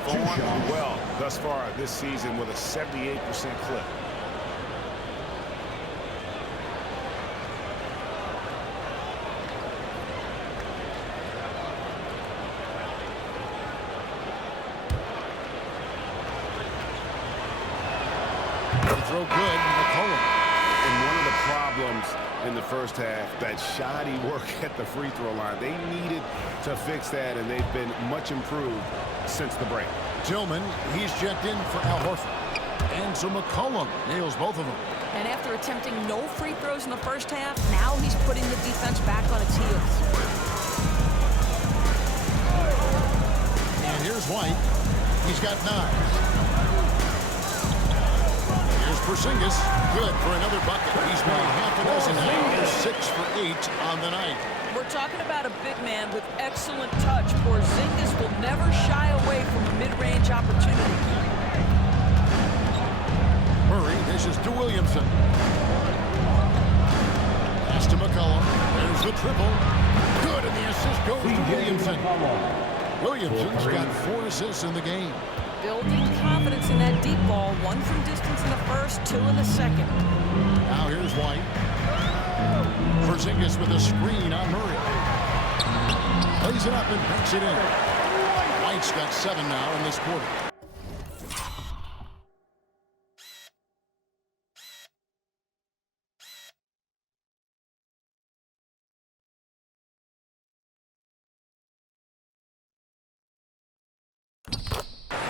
Performed well thus far this season with a 78% clip. Throw good, McCollum. And one of the problems in the first half, that shoddy work at the free throw line. They needed to fix that, and they've been much improved since the break. Tillman, he's checked in for Al Horford. And so McCollum nails both of them. And after attempting no free throws in the first half, now he's putting the defense back on its heels. And here's White. He's got 9. Here's Porzingis. Good for another bucket. He's made half a dozen now. 6 for 8 on the night. We're talking about a big man with excellent touch. Porzingis will never shy away from a mid-range opportunity. Murray dishes to Williamson. Pass to McCollum. There's the triple. Good, and the assist goes to Williamson. Williamson's got 4 assists in the game. Building confidence in that deep ball. 1 from distance in the first, 2 in the second. Now here's White. Porzingis with a screen on Murray. Plays it up and banks it in. White's got 7 now in this quarter.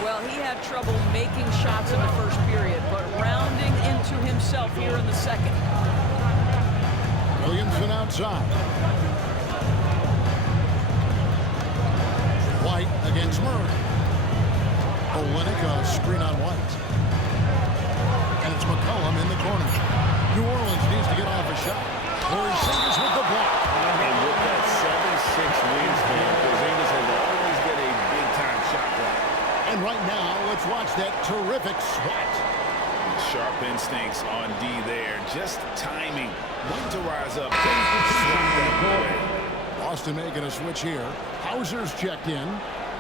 Well, he had trouble making shots in the first period, but rounding into himself here in the second. Williamson outside. White against Murray. Olynyk, a screen on White. And it's McCollum in the corner. New Orleans needs to get off a shot. Porzingis with the block. And with that 7-6 wingspan, Porzingis has always been a big-time shot blocker. And right now, instincts on D there. Just timing. When to rise up. Swat. Boston making a switch here. Hauser's checked in.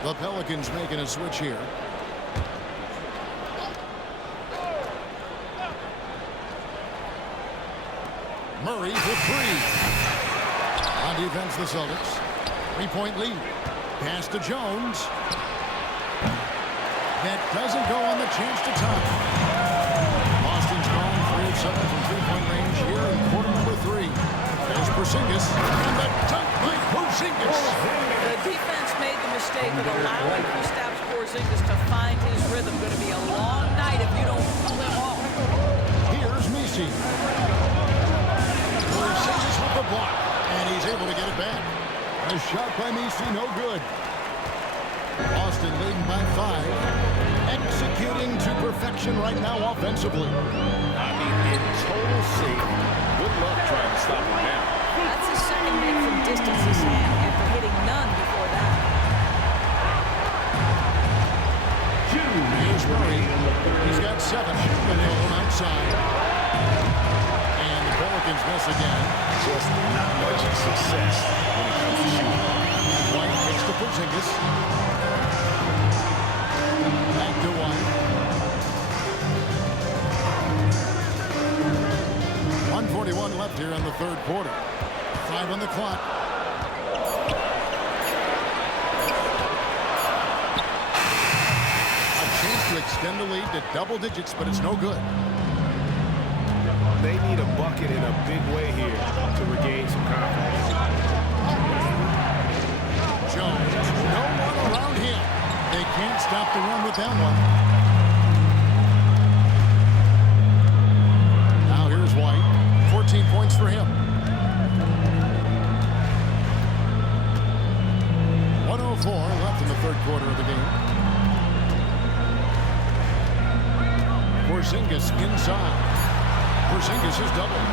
The Pelicans making a switch here. Murray for three. On defense, the Celtics. 3-point lead. Pass to Jones. That doesn't go on the chance to tie. Boston's gone 3 of 7 from 3-point range here in quarter number 3. There's Porzingis, and the dunk by Porzingis. The defense made the mistake of allowing Kristaps Porzingis to find his rhythm. Going to be a long night if you don't pull him off. Here's Messi. Porzingis with the block, and he's able to get it back. A shot by Messi, no good. Boston leading by 5. Executing to perfection right now offensively. I mean, in total sync. Good luck trying to stop him now. That's his second make from distance this half after hitting none before that. Here's Murray. He's got 7 shooting on outside. And the Pelicans miss again. Just not much success when it comes to shooting. White kicks to Porzingis. Back to White. 1:41 left here in the third quarter. 5 on the clock. A chance to extend the lead to double digits, but it's no good. They need a bucket in a big way here to regain some confidence. Jones, no one around him. They can't stop the run with that one. Now here's White. 14 points for him. 1:04 left in the third quarter of the game. Porzingis inside. Porzingis is doubled.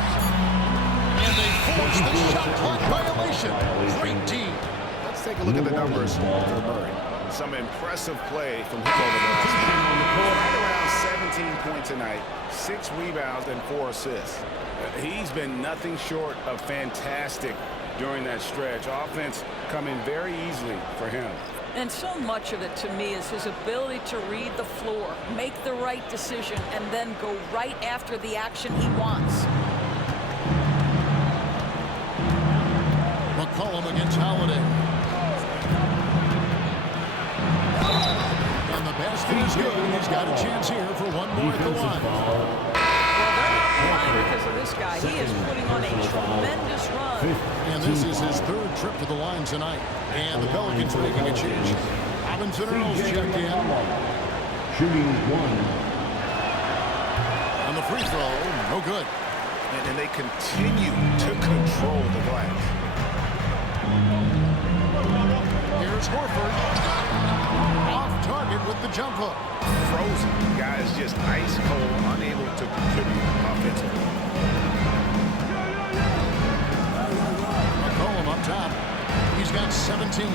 And they force the shot clock violation. Great team. Let's take a look at the numbers for Murray. Some impressive play from him over the last right around 17 points tonight, 6 rebounds and 4 assists. He's been nothing short of fantastic during that stretch. Offense coming very easily for him. And so much of it to me is his ability to read the floor, make the right decision, and then go right after the action he wants. McCollum against Holiday. And the basket is good. He's got a chance here for one more at the line. Well, they're not behind because of this guy. He is putting on a tremendous run. And this is his 3rd trip to the line tonight. And the Pelicans making a change. Robinson Earls checked in. Shooting 1. On the free throw, no good. And they continue to control the glass. Here's Horford. Off target with the jump hook. Frozen. Guys just ice cold, unable to contribute offensively. McCollum up top. He's got 17.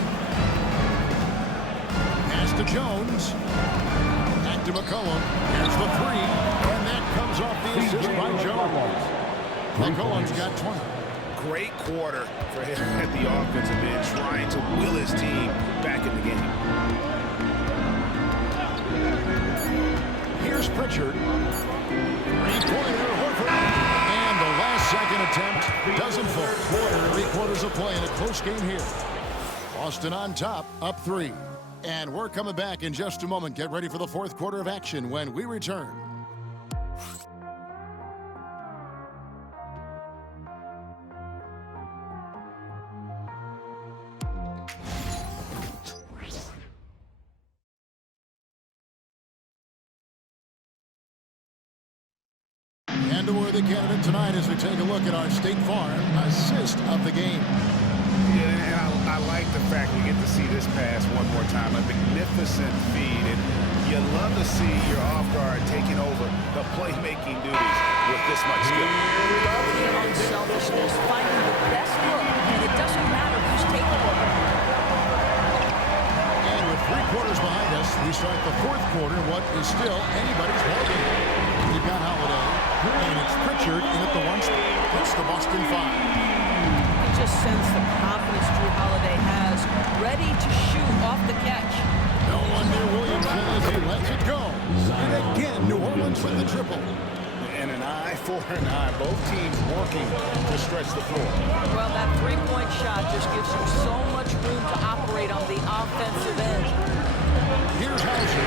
Pass to Jones. Back to McCollum. Here's the 3. And that comes off the assist by Jones. McCollum's got 20. Great quarter for him at the offensive end, trying to will his team back in the game. Here's Pritchard. Three-pointer, Horford. And the last-second attempt doesn't fall. 3/4 of play in a close game here. Boston on top, up 3. And we're coming back in just a moment. Get ready for the fourth quarter of action when we return. And a worthy candidate tonight as we take a look at our State Farm assist of the game. Yeah, and I like the fact we get to see this pass one more time. A magnificent feed, and you love to see your off guard taking over the playmaking duties with this much skill. The unselfishness, finding the best look, and it doesn't matter who's taking it. And with 3 quarters behind us, we start the fourth quarter, what is still anybody's ballgame. they've got Holiday. And it's Pritchard in at the one spot. That's the Boston 5. You just sense the confidence Drew Holiday has, ready to shoot off the catch. No one near Williamson as he lets it go. And again, New Orleans with the triple. And an eye for an eye. Both teams working to stretch the floor. Well, that three-point shot just gives you so much room to operate on the offensive end. Here's Hauser.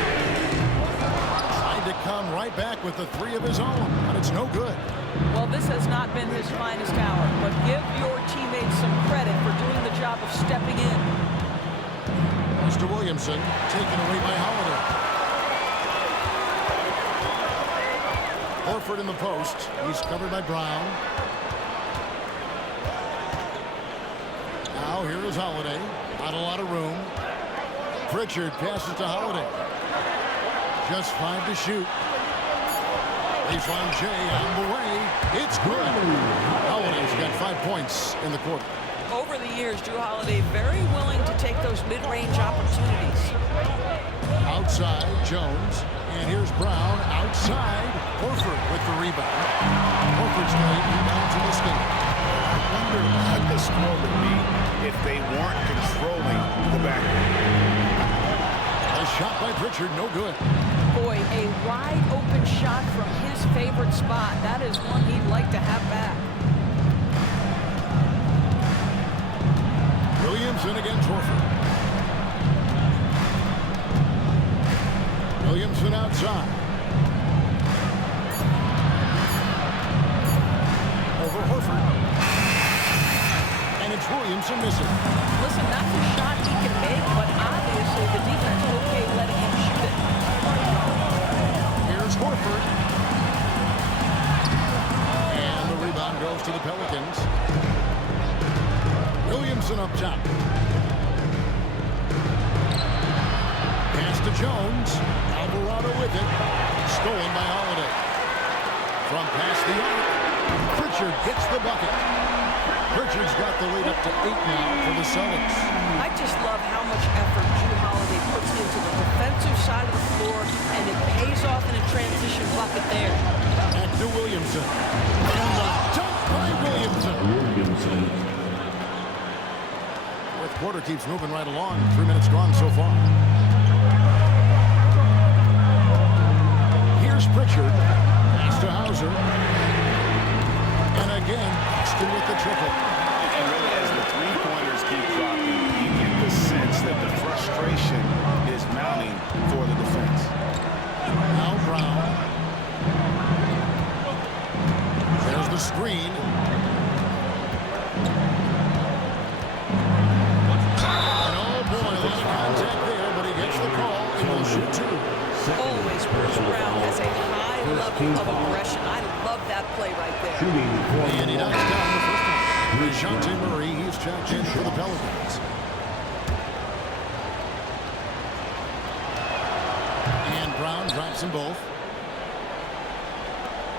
Trying to come right back with the three of his own, but it's no good. Well, this has not been his finest hour, but give your teammates some credit for doing the job of stepping in. Mr. Williamson taken away by Holiday. Horford in the post. He's covered by Brown. Now here is Holiday. Not a lot of room. Pritchard passes to Holiday. Just 5 to shoot. Baseline J on the way. It's good. Holiday's got 5 points in the quarter. Over the years, Drew Holiday very willing to take those mid-range opportunities. Outside, Jones. And here's Brown outside. Horford with the rebound. Horford's got 8 rebounds in this game. I wonder what the score would be if they weren't controlling the backcourt. A shot by Pritchard, no good. Boy, a wide open shot from his favorite spot. That is one he'd like to have back. Williamson against Horford. Williamson outside. Over Horford. And it's Williamson missing. Listen, that's a shot he can make, but obviously the defense okay letting him shoot it. Here's Horford. And the rebound goes to the Pelicans. Williamson up top. Pass to Jones. Alvarado with it. Stolen by Holiday. From past the arc. Pritchard gets the bucket. Pritchard's got the lead up to 8 now for the Celtics. I just love how much effort Drew Holiday puts into the defensive side of the floor, and it pays off in a transition bucket there. Back to Williamson. And the dunk by Williamson. Fourth quarter keeps moving right along. 3 minutes gone so far. Here's Pritchard. Pass to Hauser. And again, Boston with the triple. And really, as the three-pointers keep dropping, you get the sense that the frustration is mounting for the defense. Now Brown. There's the screen. And oh boy, a lot of contact there, but he gets the call and will shoot 2. Always Bruce Brown has a high level of aggression. I love that play right there. And he knocks down the first one. DeJounte Murray, he's checked in for the Pelicans. And Brown drops them both.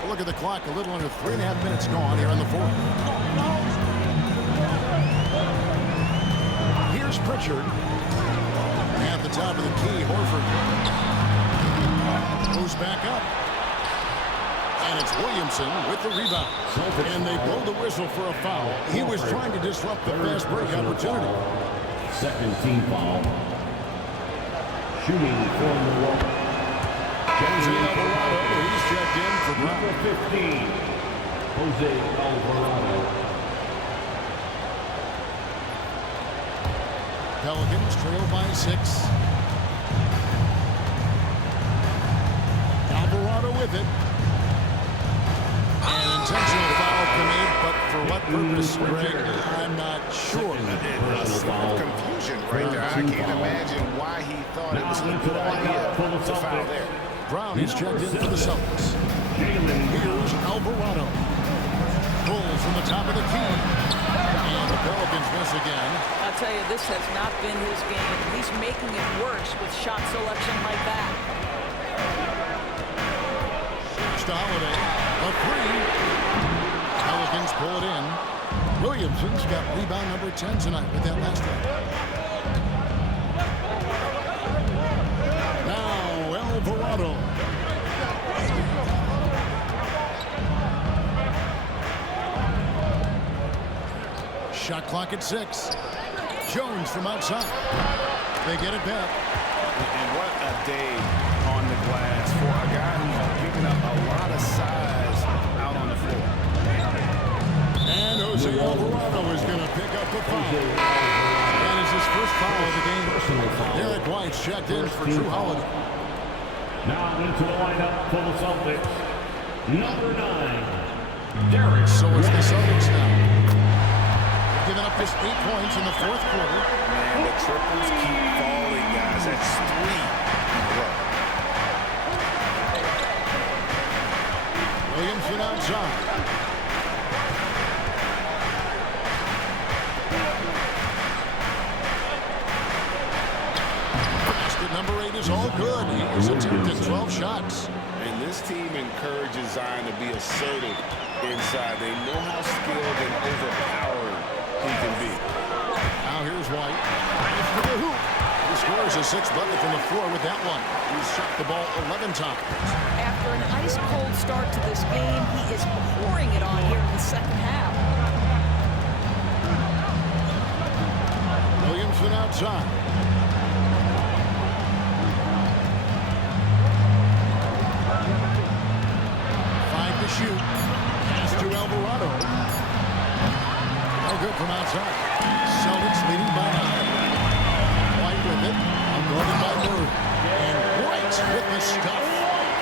Look at the clock, a little under 3.5 minutes gone here in the fourth. Here's Pritchard. At the top of the key, Horford goes back up. And it's Williamson with the rebound. And they blow the whistle for a foul. He was trying to disrupt the fast break opportunity. Second team foul. Shooting for Milwaukee. Jose Alvarado, he's checked in for Brown. Number 15, Jose Alvarado. Pelicans trail by 6. Alvarado with it. An intentional foul committed, but for what purpose, Greg? I'm not sure. Confusion right there. I can't imagine why he thought it was a good idea to foul there. Brown is checked in for the Celtics. Here's Alvarado. Pulls from the top of the key. And the Pelicans miss again. I'll tell you, this has not been his game. He's making it worse with shot selection like that. Shoots to Holiday. A 3. Pelicans pull it in. Williamson's got rebound number 10 tonight with that last one. Now Alvarado. Shot clock at 6. Jones from outside. They get it back. And what a day on the glass for a guy who's giving up a lot of size out on the floor. And Jose Alvarado is going to pick up the foul. That is his first foul of the game. Derek White's checked in for Drew Holiday. Now into the lineup for the Celtics, number 9, Derek. So it's the Celtics now. Giving up just 8 points in the fourth quarter. Man, the triples keep falling, guys. That's 3 in a row. Williamson outside. Basket number 8 is all good. He's attempted 12 shots. And this team encourages Zion to be assertive inside. They know how skilled and overpowered he can be. Now here's White. For the hoop. He scores a 6th bucket from the floor with that one. He's shot the ball 11 times. After an ice-cold start to this game, he is pouring it on here in the second half. Williamson outside. To shoot. Pass to Alvarado. No good from outside. Celtics leading by 9. White with it. Guarded by Murray. And White with the stuff.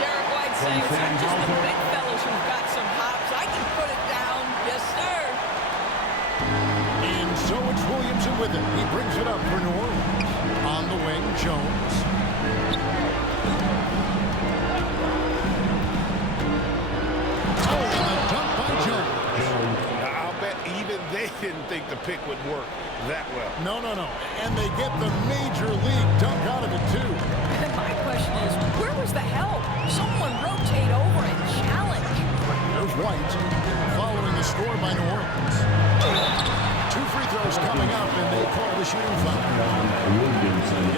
Derek White saying it's not just the big fellas who've got some hops. I can put it down. Yes, sir. And so it's Williamson with it. He brings it up for New Orleans. On the wing, Jones. They didn't think the pick would work that well. No. And they get the major league dunk out of it, too. And my question is, where was the help? Someone rotate over and challenge. There's White following the score by New Orleans. 2 free throws coming up, and they call the shooting foul.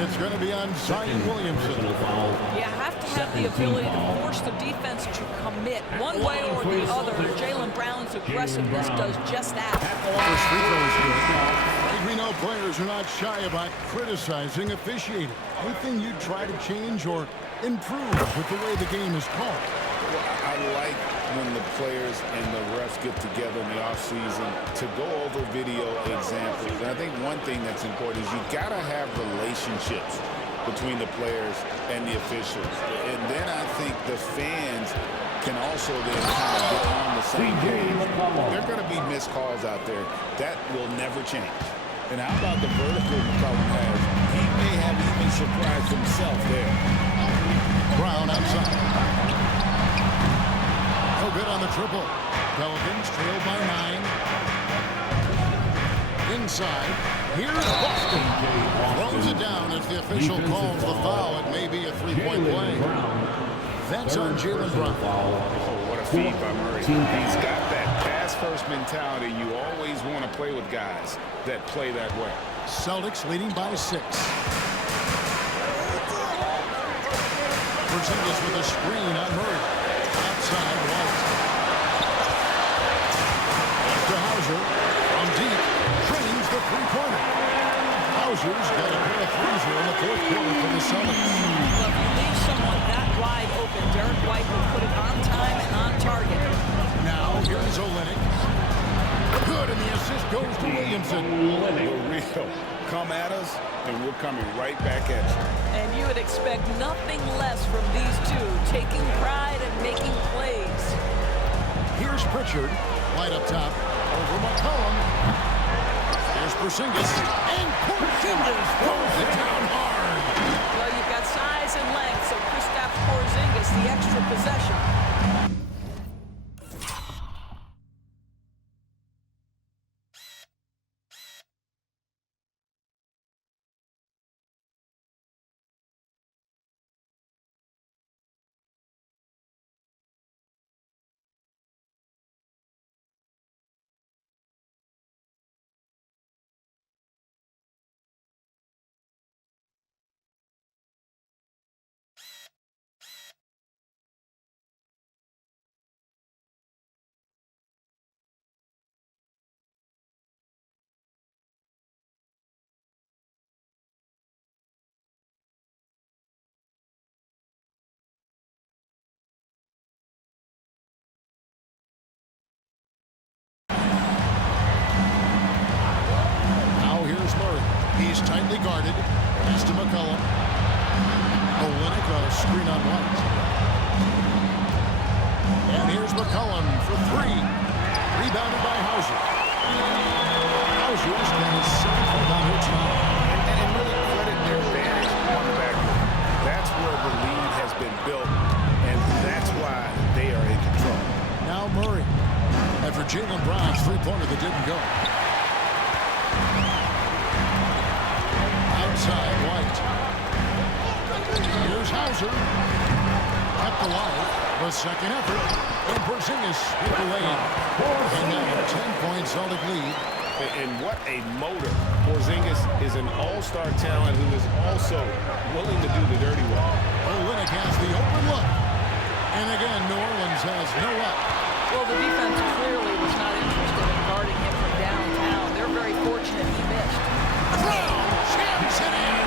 It's going to be on Zion Williamson. You have to have the ability to force the defense to commit one way or the other. Jaylen Brown's aggressiveness does just that. First free throw is good. As we know, players are not shy about criticizing officiating. Anything you try to change or improve with the way the game is called? Well, I like when the players and the refs get together in the offseason to go over video examples. And I think one thing that's important is you got to have relationships between the players and the officials. And then I think the fans can also then kind of get on the same page. There are going to be missed calls out there. That will never change. And how about the vertical McCollum has? He may have even surprised himself there. Brown outside. No good on the triple. Pelicans trail by 9. Inside. Here's Boston. Throws it down as the official calls the foul. It may be a 3-point play. That's on Jaylen Brown. Oh, what a feed by Murray. He's got that pass-first mentality. You always want to play with guys that play that way. Celtics leading by 6. Porzingis with a screen on Murray. Outside White. To Hauser. On deep. Trains the three-pointer. Hauser's got a pair of threes here in the fourth quarter for the Celtics. Well, if you leave someone that wide open, Derek White will put it on time and on target. Now, here's Olynyk. Good, and the assist goes to Williamson. We're real. Come at us, and we're coming right back at you. And you would expect nothing less from these two, taking pride and making plays. Here's Pritchard. White up top. Over McCollum. Here's Porzingis. And Porzingis throws it down hard. Well, you've got size and length, so Kristaps Porzingis, the extra possession. tightly guarded. Pass to McCollum. Olynyk, a screen on White. And here's McCollum for three. Rebounded by Hauser. Hauser's got his second rebound here tonight. And really credit their advantage on the back. That's where the lead has been built, and that's why they are in control. Now Murray. After Jaylen Brown's three-pointer that didn't go. Outside, White. Here's Hauser. Kept alive. The second effort. And Porzingis with the lay-in. And now a 10-point Celtic lead. And what a motor. Porzingis is an all-star talent who is also willing to do the dirty work. Olynyk has the open look. And again, New Orleans has no up. Well, the defense clearly was not interested in guarding him from downtown. They're very fortunate he missed. Brown jams it in.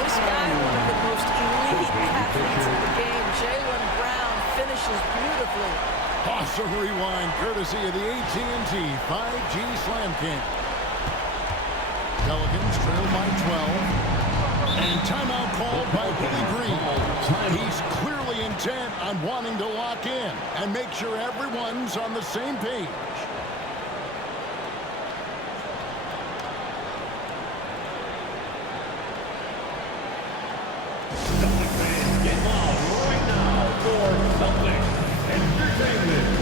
This guy, one of the most elite athletes in the game, Jaylen Brown, finishes beautifully. Awesome rewind, courtesy of the AT&T 5G Slam King. Pelicans trail by 12. And timeout called by Willie Green. He's clearly intent on wanting to lock in and make sure everyone's on the same page. Celtic fans, get loud right now for Celtic Entertainment.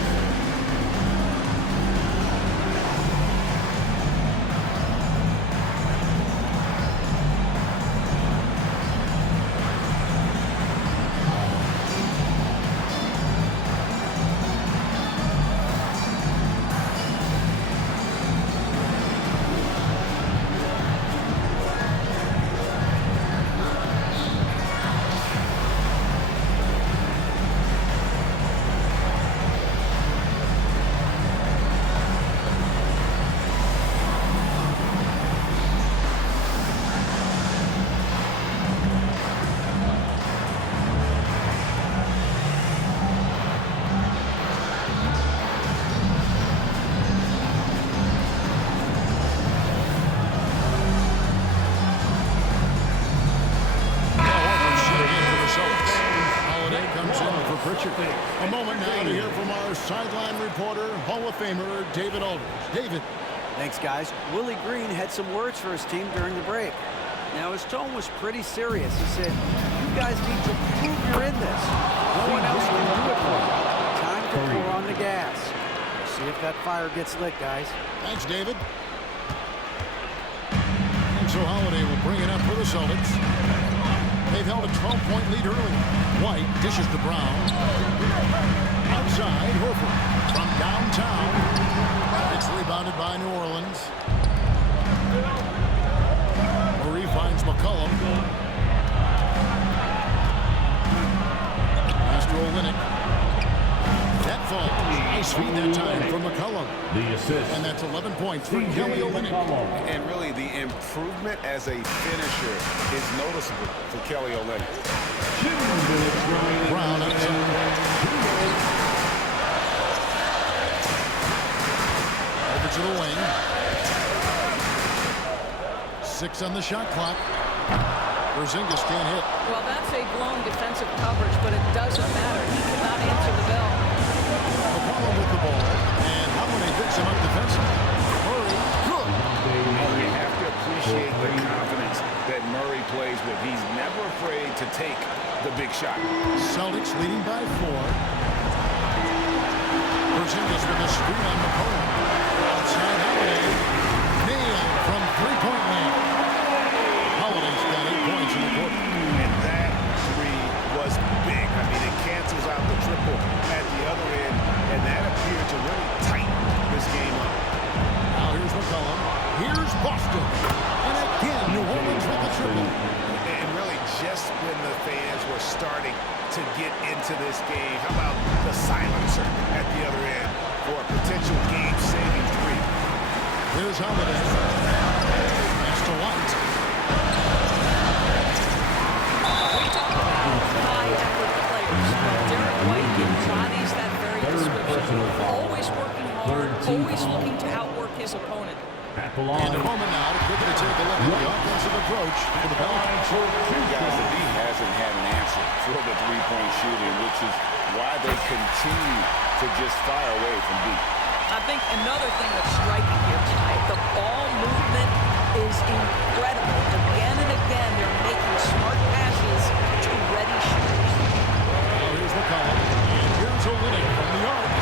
A moment now to hear from our sideline reporter, Hall of Famer David Aldridge. David. Thanks, guys. Willie Green had some words for his team during the break. Now, his tone was pretty serious. He said, you guys need to prove you're in this. No one else can do it for you. Time to pour on the gas. See if that fire gets lit, guys. Thanks, David. And so Holiday will bring it up for the Celtics. They've held a 12-point lead early. White dishes to Brown. Outside, Horford from downtown. It's rebounded by New Orleans. Murray finds McCollum. Pass to Olynyk. That falls. Nice feed that time from McCollum. The assist. And that's 11 points for Kelly Olynyk. And really, the improvement as a finisher is noticeable for Kelly Olynyk. 2 minutes remaining. Brown outside. Over to the wing. 6 on the shot clock. Porzingis can't hit. Well, that's a blown defensive coverage, but it doesn't matter. He cannot answer the bell. McCollum with the ball. And Holiday picks him up defensively. Murray, good. And you have to appreciate the confidence that Murray plays with. He's never afraid to take the big shot. Celtics leading by 4. Porzingis with a screen on McCollum. Outside Holiday. Nailed from three-point land. Holiday's got 8 points in the quarter. And that three was big. I mean, it cancels out the triple at the other end, and that appeared to really tighten this game up. Now here's McCollum. Here's Boston. And again, New Orleans with the triple. And really, just when the fans were starting to get into this game, how about the silencer at the other end for a potential game-saving three? Here's Holiday. Pass to White. We talk about high-effort players. Well, Derek White embodies that very description. Always working hard, always looking to outwork his opponent. At the And line, a moment now to quickly take a look at the offensive approach for the Pelicans. Guys, the D hasn't had an answer for the three-point shooting, which is why they continue to just fire away from deep. I think another thing that's striking here tonight, the ball movement is incredible. Again and again, they're making smart passes to ready shooters. Now here's McCollum, and here's Olynyk from the arc.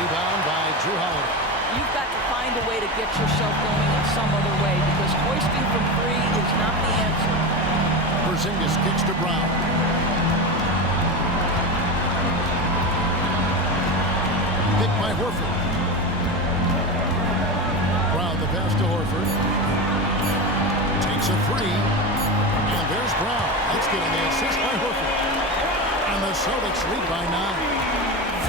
Rebound by Drew Holiday. You've got to find a way to get yourself going in some other way because hoisting from three is not the answer. Porzingis kicks to Brown. Picked by Horford. Brown the pass to Horford. Takes a three. And there's Brown. That's getting the assist by Horford. And the Celtics lead by 9.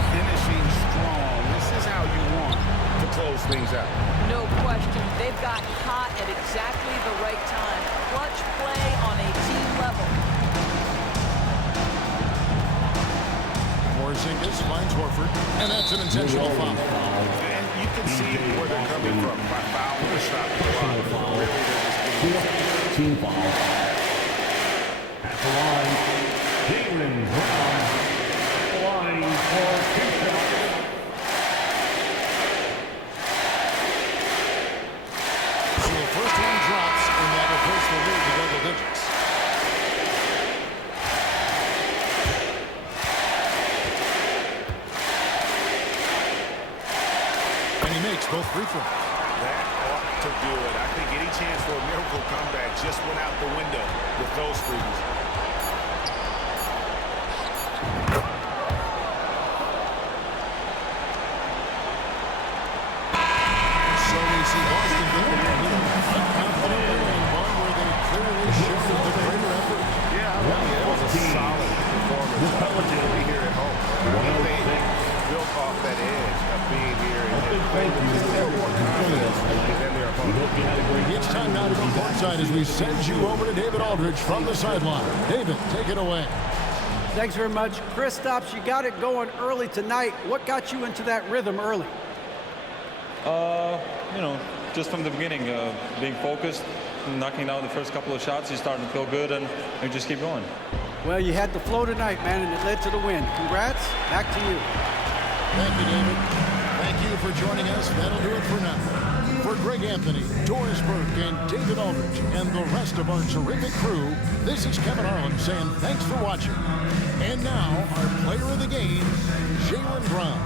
Finishing strong. This is how you want to close things out. No question. They've got hot at exactly the right time. Clutch play on a team level. Porzingis finds Horford, and that's an intentional foul. And you can see where they're coming from. By fouling to stop the clock. Really, they're just team foul. At the line, Jaylen Brown. Line for 2 shots. So the first one drops, and that will push the lead to double digits. And he makes both free throws. That ought to do it. I think any chance for a miracle comeback just went out the window with those frees. So we see Boston get the lead here. Confidently in one where they clearly showed the greater effort. Yeah, it was a solid performance. Opportunity here at home. They built off that edge of being here and playing with more confidence than their opponent. It's time now to go courtside as we send you over to David Aldridge from the sideline. David, take it away. Thanks very much. Kristaps, you got it going early tonight. What got you into that rhythm early? Just from the beginning, being focused, knocking down the first couple of shots, you're starting to feel good, and you just keep going. Well, you had the flow tonight, man, and it led to the win. Congrats. Back to you. Thank you, David. Thank you for joining us. That'll do it for now. For Greg Anthony, Doris Burke, and David Aldridge, and the rest of our terrific crew, this is Kevin Harlan saying thanks for watching. And now, our player of the game, Jaylen Brown.